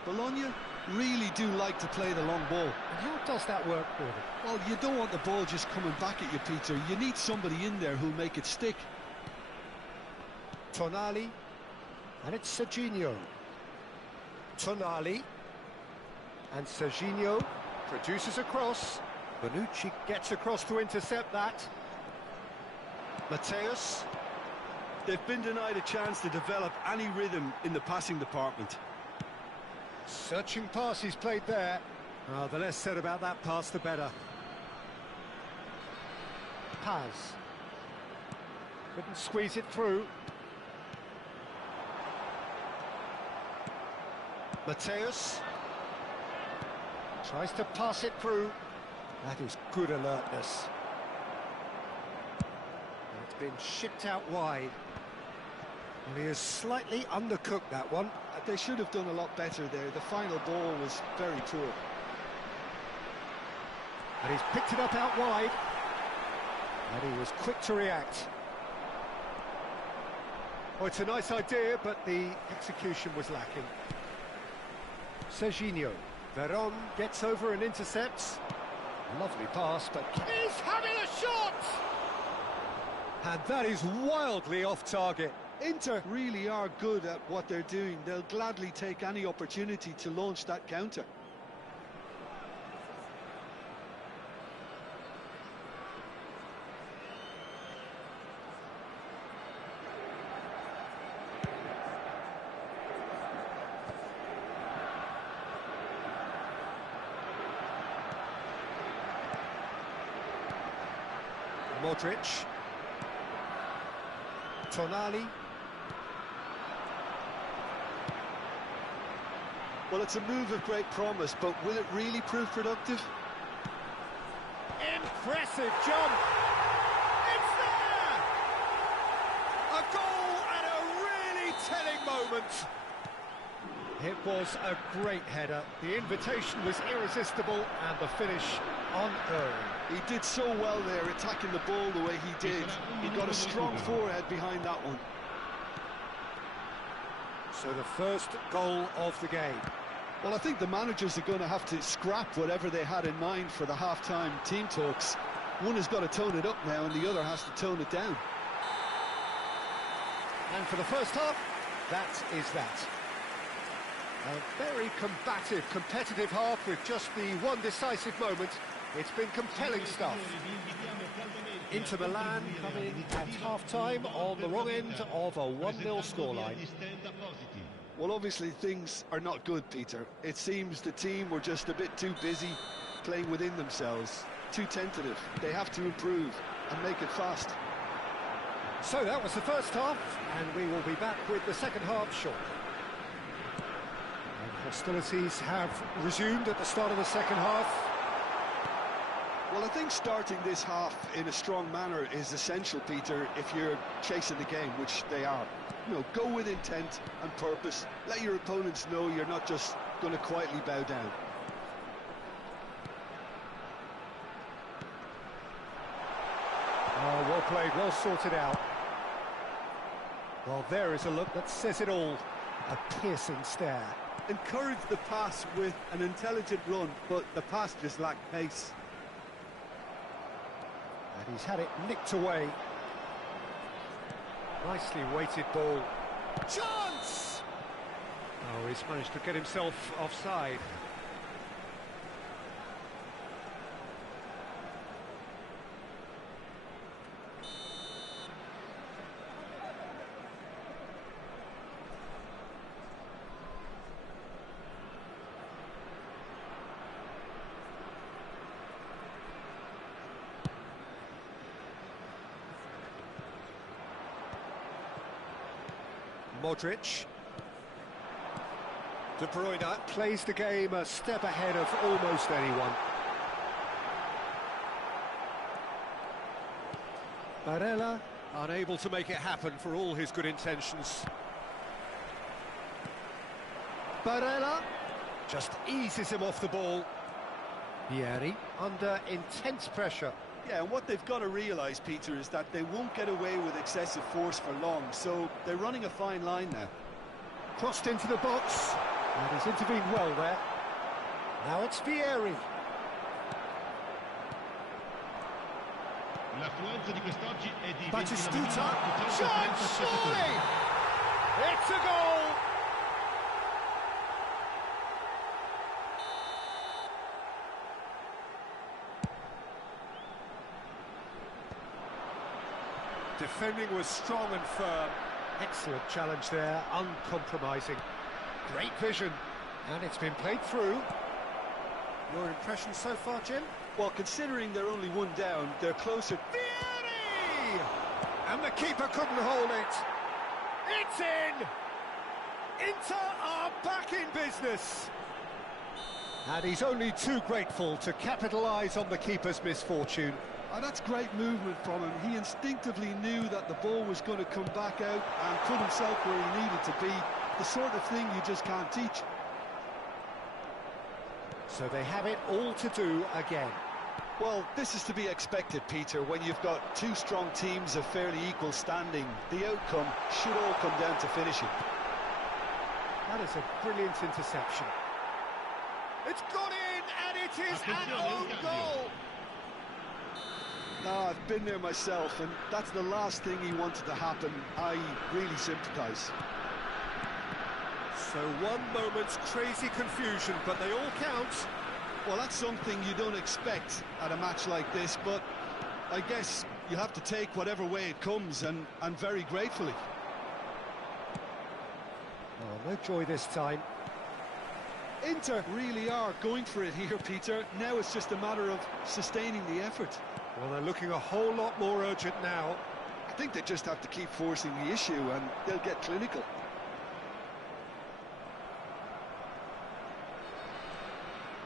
Bologna really do like to play the long ball. And how does that work, Gordon? Well, you don't want the ball just coming back at you, Peter. You need somebody in there who'll make it stick. Tonali, and it's Serginho. Tonali, and Serginho produces a cross. Bonucci gets across to intercept that. Mateus. They've been denied a chance to develop any rhythm in the passing department. Searching pass he's played there. Oh, the less said about that pass, the better. Paz. Couldn't squeeze it through. Mateus. Tries to pass it through. That is good alertness. And it's been shipped out wide. And he has slightly undercooked that one. They should have done a lot better there. The final ball was very poor. And he's picked it up out wide. And he was quick to react. Oh, it's a nice idea, but the execution was lacking. Serginho. Veron gets over and intercepts. Lovely pass, but he's having a shot! And that is wildly off target. Inter really are good at what they're doing. They'll gladly take any opportunity to launch that counter. Modric. Tonali. Well, it's a move of great promise, but will it really prove productive? Impressive jump! It's there! A goal at a really telling moment. It was a great header. The invitation was irresistible and the finish unearned. He did so well there, attacking the ball the way he did. He got a strong forehead behind that one. So the first goal of the game. Well, I think the managers are going to have to scrap whatever they had in mind for the half-time team talks. One has got to tone it up now and the other has to tone it down. And for the first half, that is that. A very combative, competitive half with just the one decisive moment. It's been compelling stuff. Inter Milan coming at half-time on the wrong end of a 1-0 scoreline. Well, obviously things are not good, Peter. It seems the team were just a bit too busy playing within themselves, too tentative. They have to improve and make it fast. So that was the first half, and we will be back with the second half shortly. And hostilities have resumed at the start of the second half. Well, I think starting this half in a strong manner is essential, Peter, if you're chasing the game, which they are. You know, go with intent and purpose. Let your opponents know you're not just going to quietly bow down. Oh, well played, well sorted out. Well, there is a look that says it all. A piercing stare. Encourage the pass with an intelligent run, but the pass just lacked pace. And he's had it nicked away. Nicely weighted ball. Chance! Oh, he's managed to get himself offside. Modric. De Bruyne plays the game a step ahead of almost anyone. Barella unable to make it happen for all his good intentions. Barella just eases him off the ball. Vieri under intense pressure. Yeah, and what they've got to realise, Peter, is that they won't get away with excessive force for long, so they're running a fine line now. Crossed into the box, and he's intervened well there. Now it's Vieri. Batistuta, chance, surely! It's a goal! Defending was strong and firm. Excellent challenge there, uncompromising. Great vision, and it's been played through. Your impression so far, Jim? Well, considering they're only one down, they're closer. Vieri! And the keeper couldn't hold it. It's in! Inter are back in business. And he's only too grateful to capitalise on the keeper's misfortune. And that's great movement from him. He instinctively knew that the ball was going to come back out and put himself where he needed to be. The sort of thing you just can't teach. So they have it all to do again. Well, this is to be expected, Peter, when you've got two strong teams of fairly equal standing. The outcome should all come down to finishing. That is a brilliant interception. It's gone in, and it is an own goal! No, I've been there myself, and that's the last thing he wanted to happen. I really sympathise. So one moment's crazy confusion, but they all count. Well, that's something you don't expect at a match like this, but I guess you have to take whatever way it comes, and very gratefully. Oh, no joy this time. Inter really are going for it here, Peter. Now it's just a matter of sustaining the effort. Well, they're looking a whole lot more urgent now. I think they just have to keep forcing the issue, and they'll get clinical.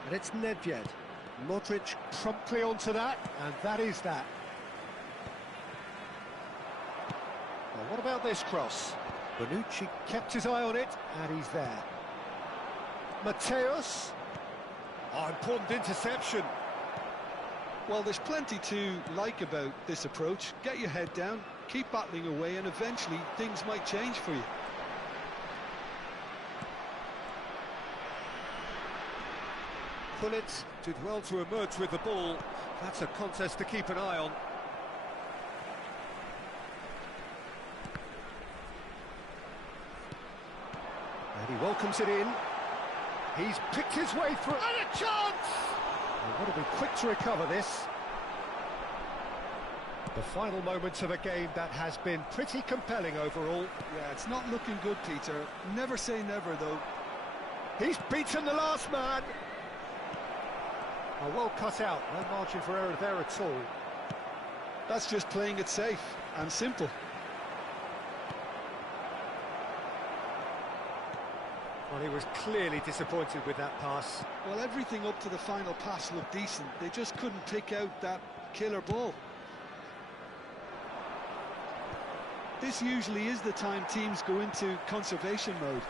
And it's Nedved. Modric promptly onto that, and that is that. Well, what about this cross? Bonucci kept his eye on it, and he's there. Mateus. Oh, important interception. Well, there's plenty to like about this approach. Get your head down, keep battling away, and eventually things might change for you. Pullet did well to emerge with the ball. That's a contest to keep an eye on. And he welcomes it in. He's picked his way through, and a chance! They've got to be quick to recover this. The final moments of a game that has been pretty compelling overall. Yeah, it's not looking good, Peter. Never say never, though. He's beaten the last man. Oh, well cut out. No margin for error there at all. That's just playing it safe and simple. Well, he was clearly disappointed with that pass. Well, everything up to the final pass looked decent. They just couldn't pick out that killer ball. This usually is the time teams go into conservation mode.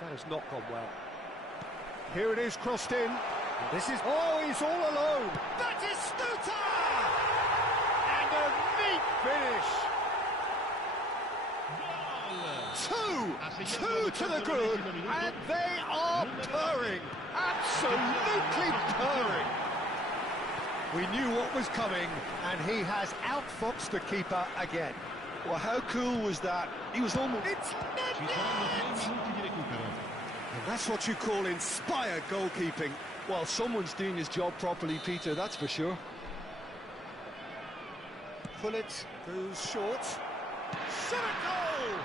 That has not gone well. Here it is, crossed in. And this is... Oh, he's all alone! That is Stuta! And a neat finish! Two to the good, and they are purring! Absolutely purring! We knew what was coming, and he has outfoxed the keeper again. Well, how cool was that? He was almost... It's Nedved! And that's what you call inspired goalkeeping. Well, someone's doing his job properly, Peter, that's for sure. Pullet goes short. Shot a goal!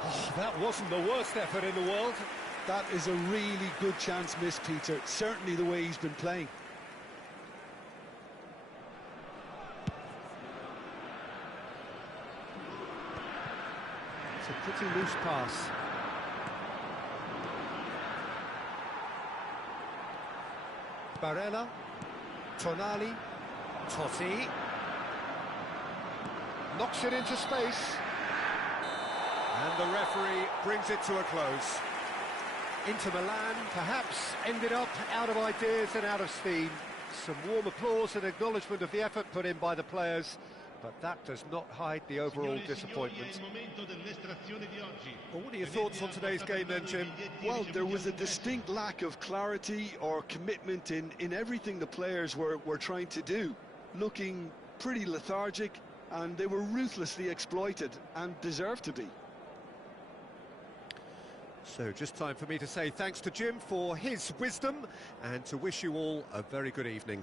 Oh, that wasn't the worst effort in the world. That is a really good chance missed, Peter. Certainly the way he's been playing. It's a pretty loose pass. Barella, Tonali, Totti. Knocks it into space. And the referee brings it to a close. Inter Milan perhaps ended up out of ideas and out of steam. Some warm applause and acknowledgement of the effort put in by the players, but that does not hide the overall disappointment. Well, what are your thoughts on today's game then, Jim? Well, there was a distinct lack of clarity or commitment in everything the players were trying to do. Looking pretty lethargic, and they were ruthlessly exploited and deserved to be. So just time for me to say thanks to Jim for his wisdom and to wish you all a very good evening.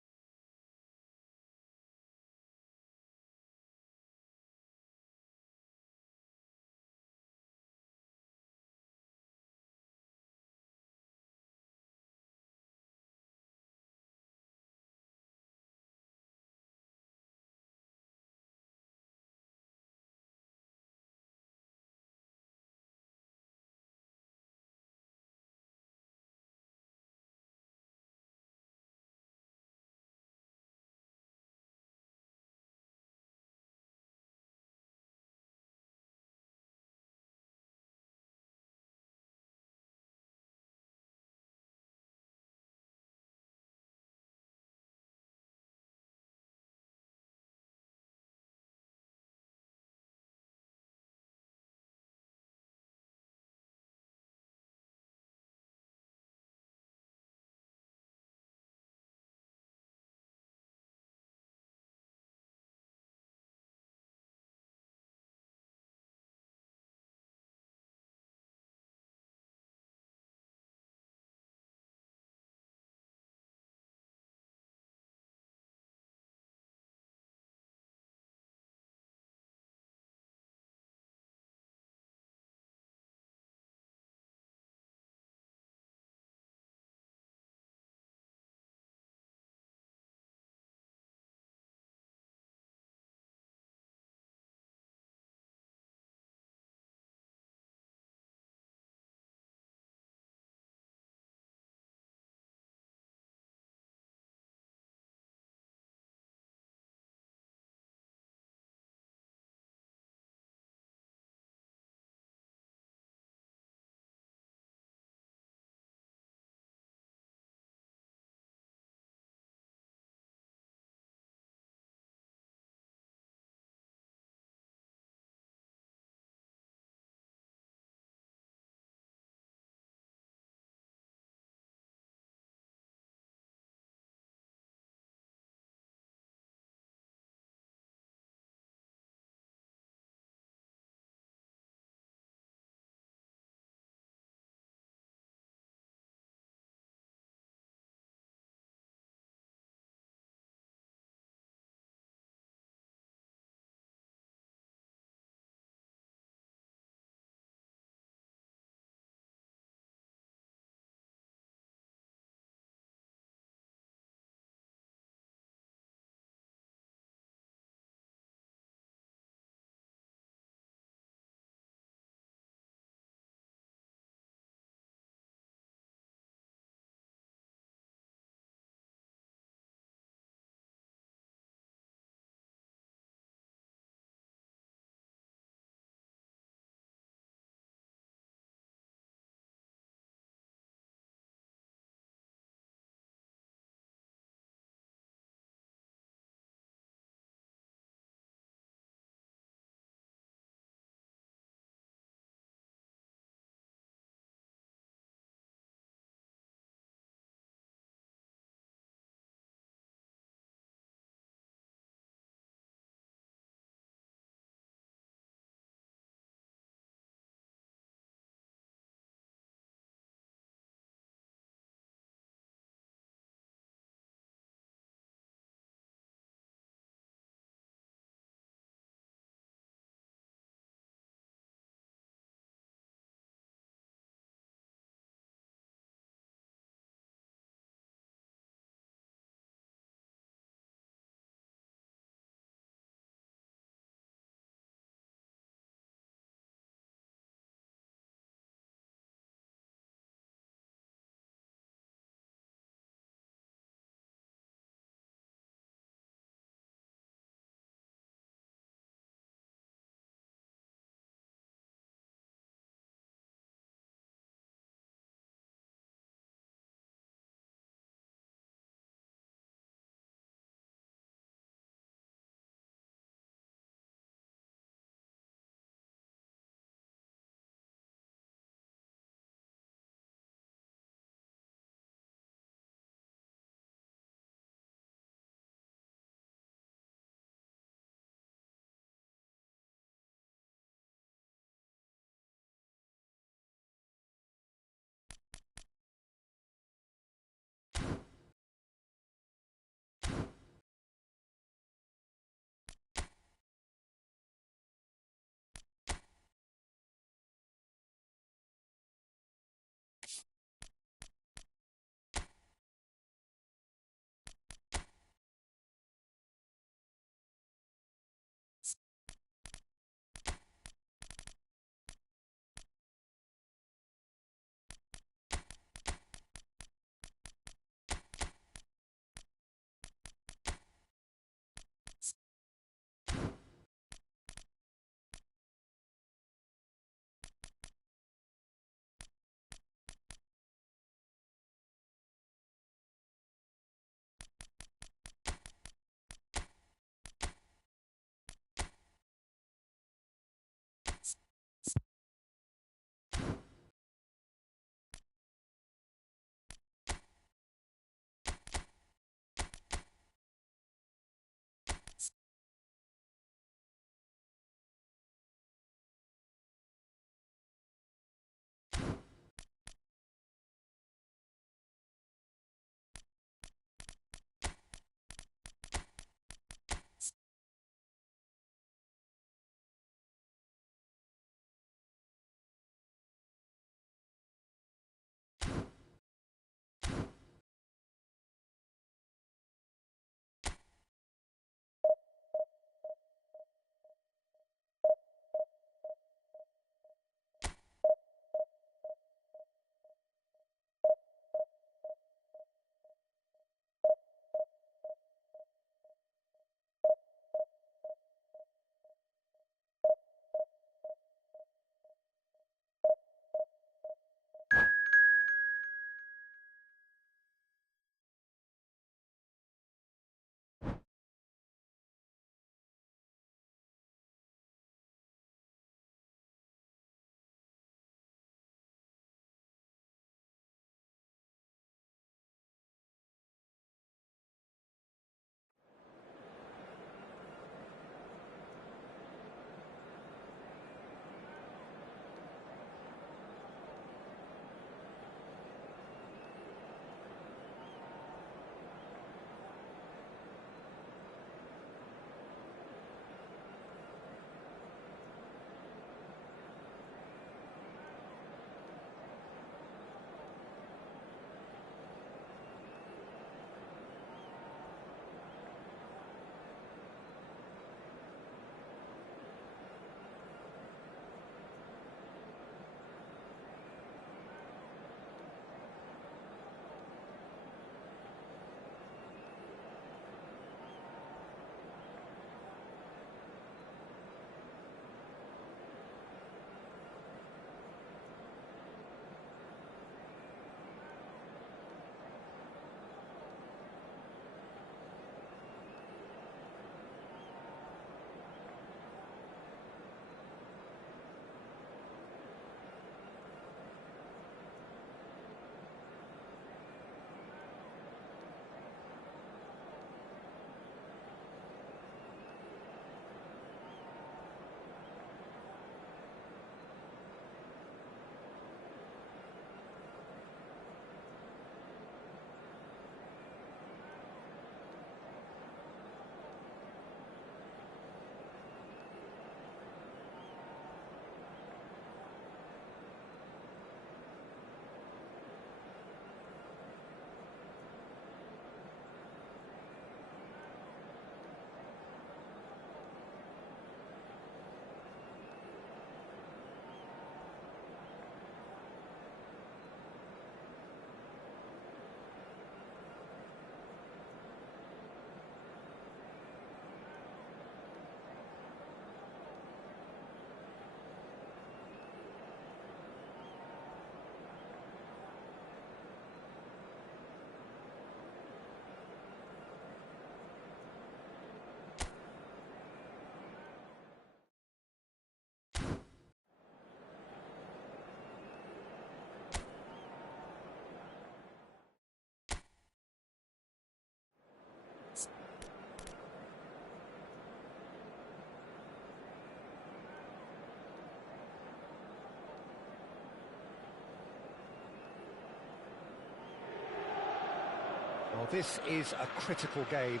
this is a critical game.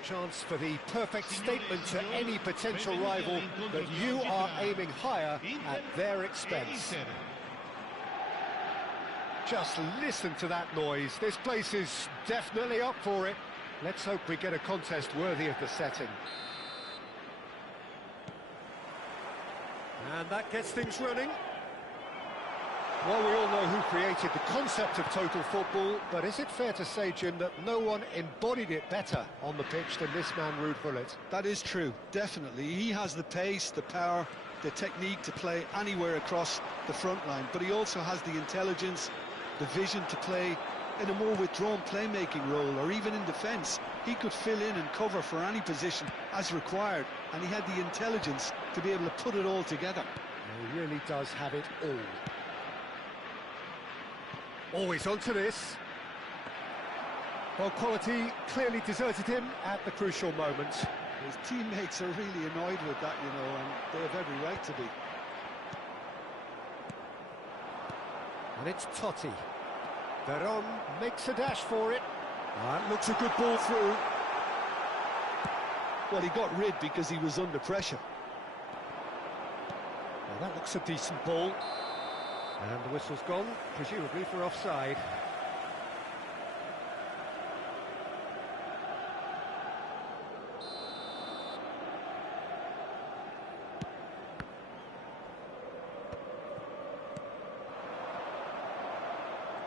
A chance for the perfect statement to any potential rival that you are aiming higher at their expense. Just listen to that noise. This place is definitely up for it. Let's hope we get a contest worthy of the setting. And that gets things running. Well, we all know who created the concept of total football, but is it fair to say, Jim, that no one embodied it better on the pitch than this man, Ruud Gullit? That is true, definitely. He has the pace, the power, the technique to play anywhere across the front line, but he also has the intelligence, the vision to play in a more withdrawn playmaking role, or even in defence. He could fill in and cover for any position as required, and he had the intelligence to be able to put it all together. He really does have it all. Always onto this. Well, quality clearly deserted him at the crucial moment. His teammates are really annoyed with that, you know, and they have every right to be. And it's Totti. Veron makes a dash for it. That looks a good ball through. Well, he got rid because he was under pressure. Well, that looks a decent ball. And the whistle's gone, presumably for offside.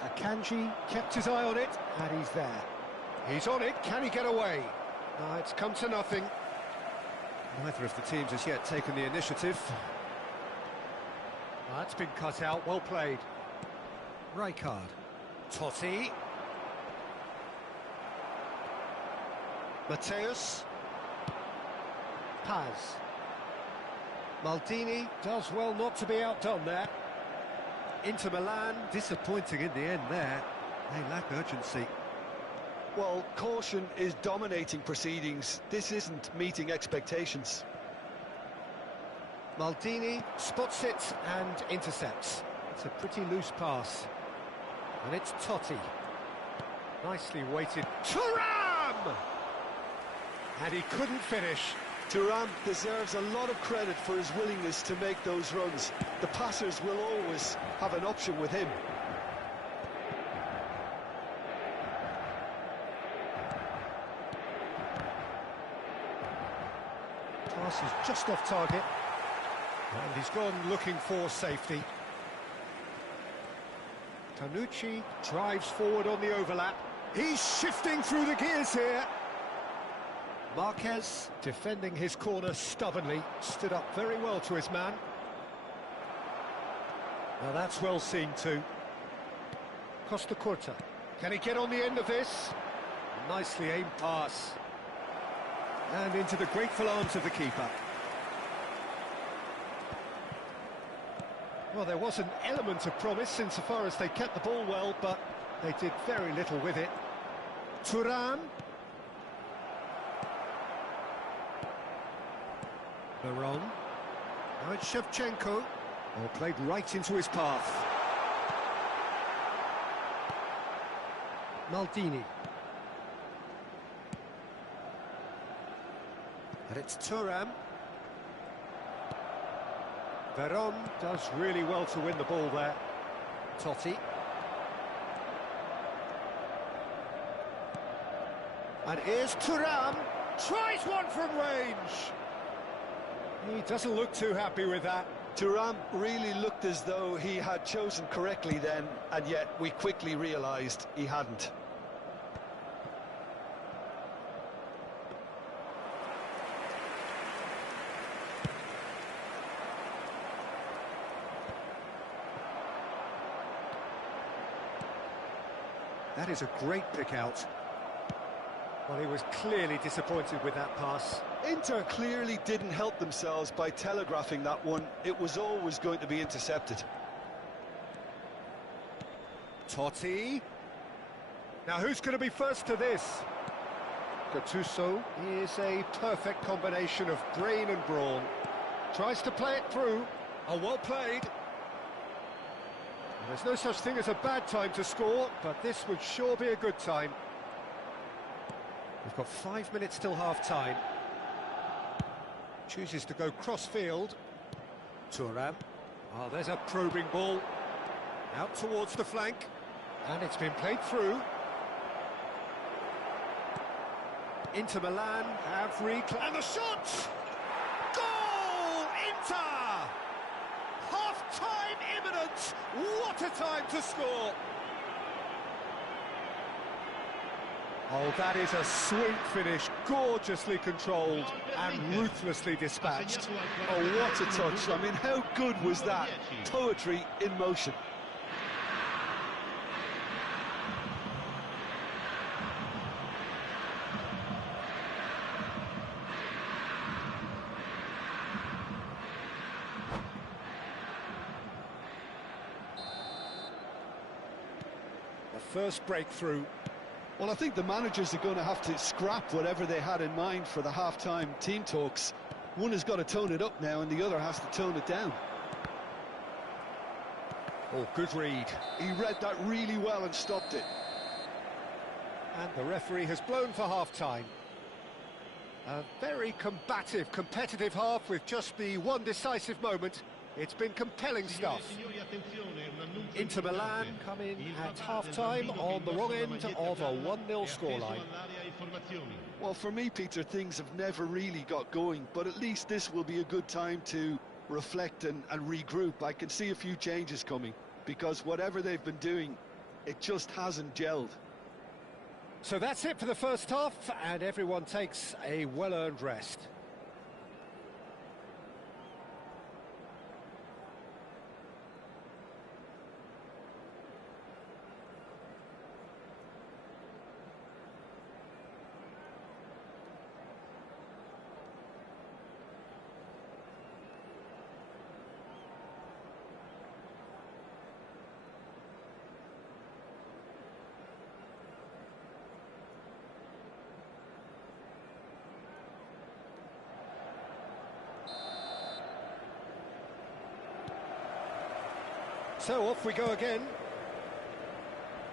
Akanji kept his eye on it, and he's there. He's on it, can he get away? It's come to nothing. Neither of the teams has yet taken the initiative. That's been cut out, well played. Rijkaard. Totti. Mateus. Paz. Maldini does well not to be outdone there. Inter Milan, disappointing in the end there. They lack urgency. Well, caution is dominating proceedings. This isn't meeting expectations. Maldini spots it and intercepts. It's a pretty loose pass. And it's Totti. Nicely weighted. Thuram! And he couldn't finish. Thuram deserves a lot of credit for his willingness to make those runs. The passers will always have an option with him. Pass is just off target. And he's gone looking for safety. Tanucci drives forward on the overlap. He's shifting through the gears here. Marquez, defending his corner stubbornly, stood up very well to his man. Now that's well seen too. Costa Curta. Can he get on the end of this? Nicely aimed pass. And into the grateful arms of the keeper. Well, there was an element of promise insofar as they kept the ball well, but they did very little with it. Thuram. Veron. Now it's Shevchenko. All played right into his path. Maldini. And it's Thuram. Veron does really well to win the ball there. Totti. And here's Thuram. Tries one from range. He doesn't look too happy with that. Thuram really looked as though he had chosen correctly then, and yet we quickly realised he hadn't. That is a great pick out. Well, he was clearly disappointed with that pass. Inter clearly didn't help themselves by telegraphing that one. It was always going to be intercepted. Totti. Now who's going to be first to this? Gattuso is a perfect combination of brain and brawn. Tries to play it through. Oh, well played. There's no such thing as a bad time to score, but this would sure be a good time. We've got 5 minutes till half-time. Chooses to go cross-field. Thuram. Oh, there's a probing ball. Out towards the flank. And it's been played through. Inter Milan have and the shot! Goal! Inter! Half-time imminent! What a time to score! Oh, that is a sweet finish, gorgeously controlled and ruthlessly dispatched. Oh, what a touch. I mean, how good was that? Poetry in motion. The first breakthrough. Well, I think the managers are going to have to scrap whatever they had in mind for the half-time team talks. One has got to tone it up now and the other has to tone it down. Oh, good read. He read that really well and stopped it. And the referee has blown for half-time. A very combative, competitive half with just the one decisive moment. It's been compelling stuff. Inter Milan come in at half-time on the wrong end of a 1-0 scoreline. Well, for me, Peter, things have never really got going, but at least this will be a good time to reflect and regroup. I can see a few changes coming, because whatever they've been doing, it just hasn't gelled. So that's it for the first half, and everyone takes a well-earned rest. So off we go again.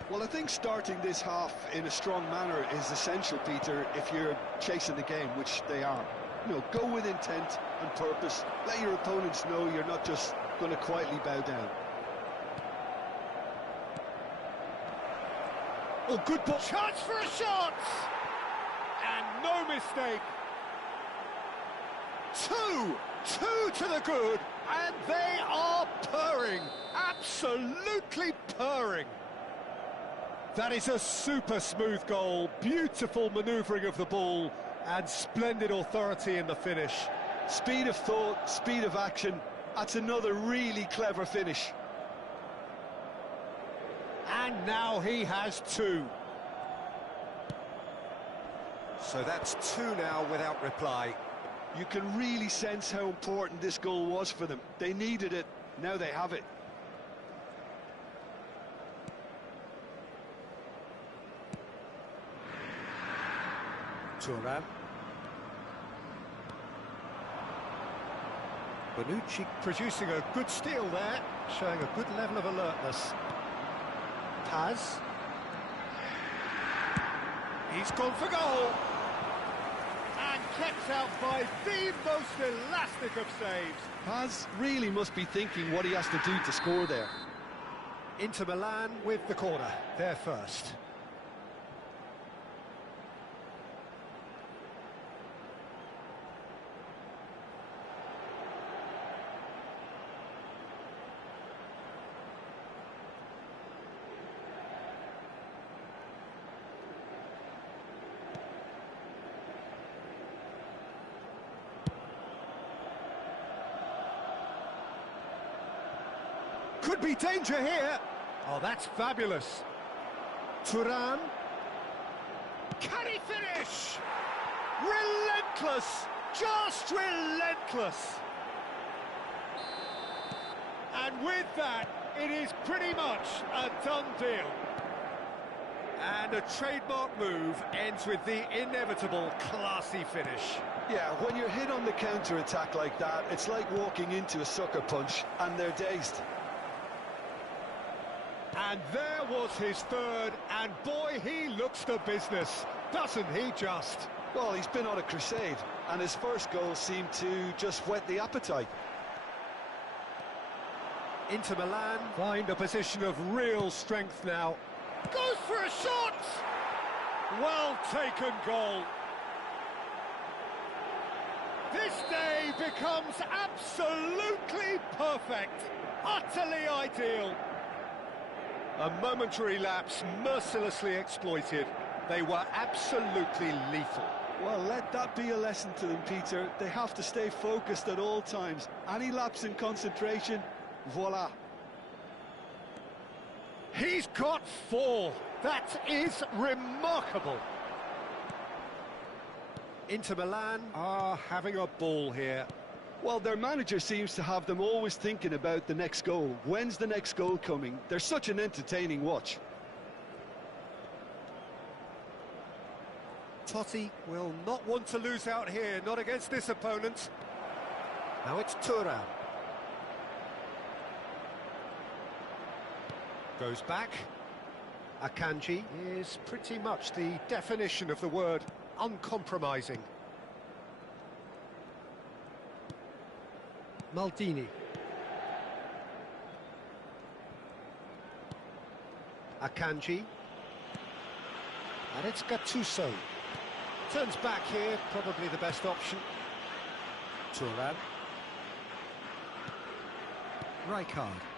Well, I think starting this half in a strong manner is essential, Peter, if you're chasing the game, which they are. You know, go with intent and purpose. Let your opponents know you're not just going to quietly bow down. Oh, good ball. Chance for a shot! And no mistake. Two to the good, and they are purring. Absolutely purring. That is a super smooth goal, beautiful manoeuvring of the ball, and splendid authority in the finish. Speed of thought, speed of action, that's another really clever finish. And now he has two. So that's two now without reply. You can really sense how important this goal was for them. They needed it, now they have it. Thuram. Bonucci producing a good steal there, showing a good level of alertness. Paz. He's gone for goal. And kept out by the most elastic of saves. Paz really must be thinking what he has to do to score there. Inter Milan with the corner, they're first. Could be danger here. Oh, that's fabulous. Thuram. Can he finish? Relentless. Just relentless. And with that, it is pretty much a done deal. And a trademark move ends with the inevitable classy finish. Yeah, when you're hit on the counter-attack like that, it's like walking into a sucker punch and they're dazed. And there was his third, and boy, he looks the business. doesn't he just? Well, he's been on a crusade, and his first goal seemed to just whet the appetite. Inter Milan find a position of real strength now. Goes for a shot! Well taken goal. This day becomes absolutely perfect, utterly ideal. A momentary lapse mercilessly exploited. They were absolutely lethal. Well, let that be a lesson to them, Peter. They have to stay focused at all times. Any lapse in concentration, voila. He's got 4. That is remarkable. Inter Milan are having a ball here. Well, their manager seems to have them always thinking about the next goal. When's the next goal coming? They're such an entertaining watch. Totti will not want to lose out here, not against this opponent. Now it's Thuram. Goes back. Akanji is pretty much the definition of the word uncompromising. Maldini. Akanji. And it's Gattuso. Turns back here, probably the best option. Thuram. Rijkaard.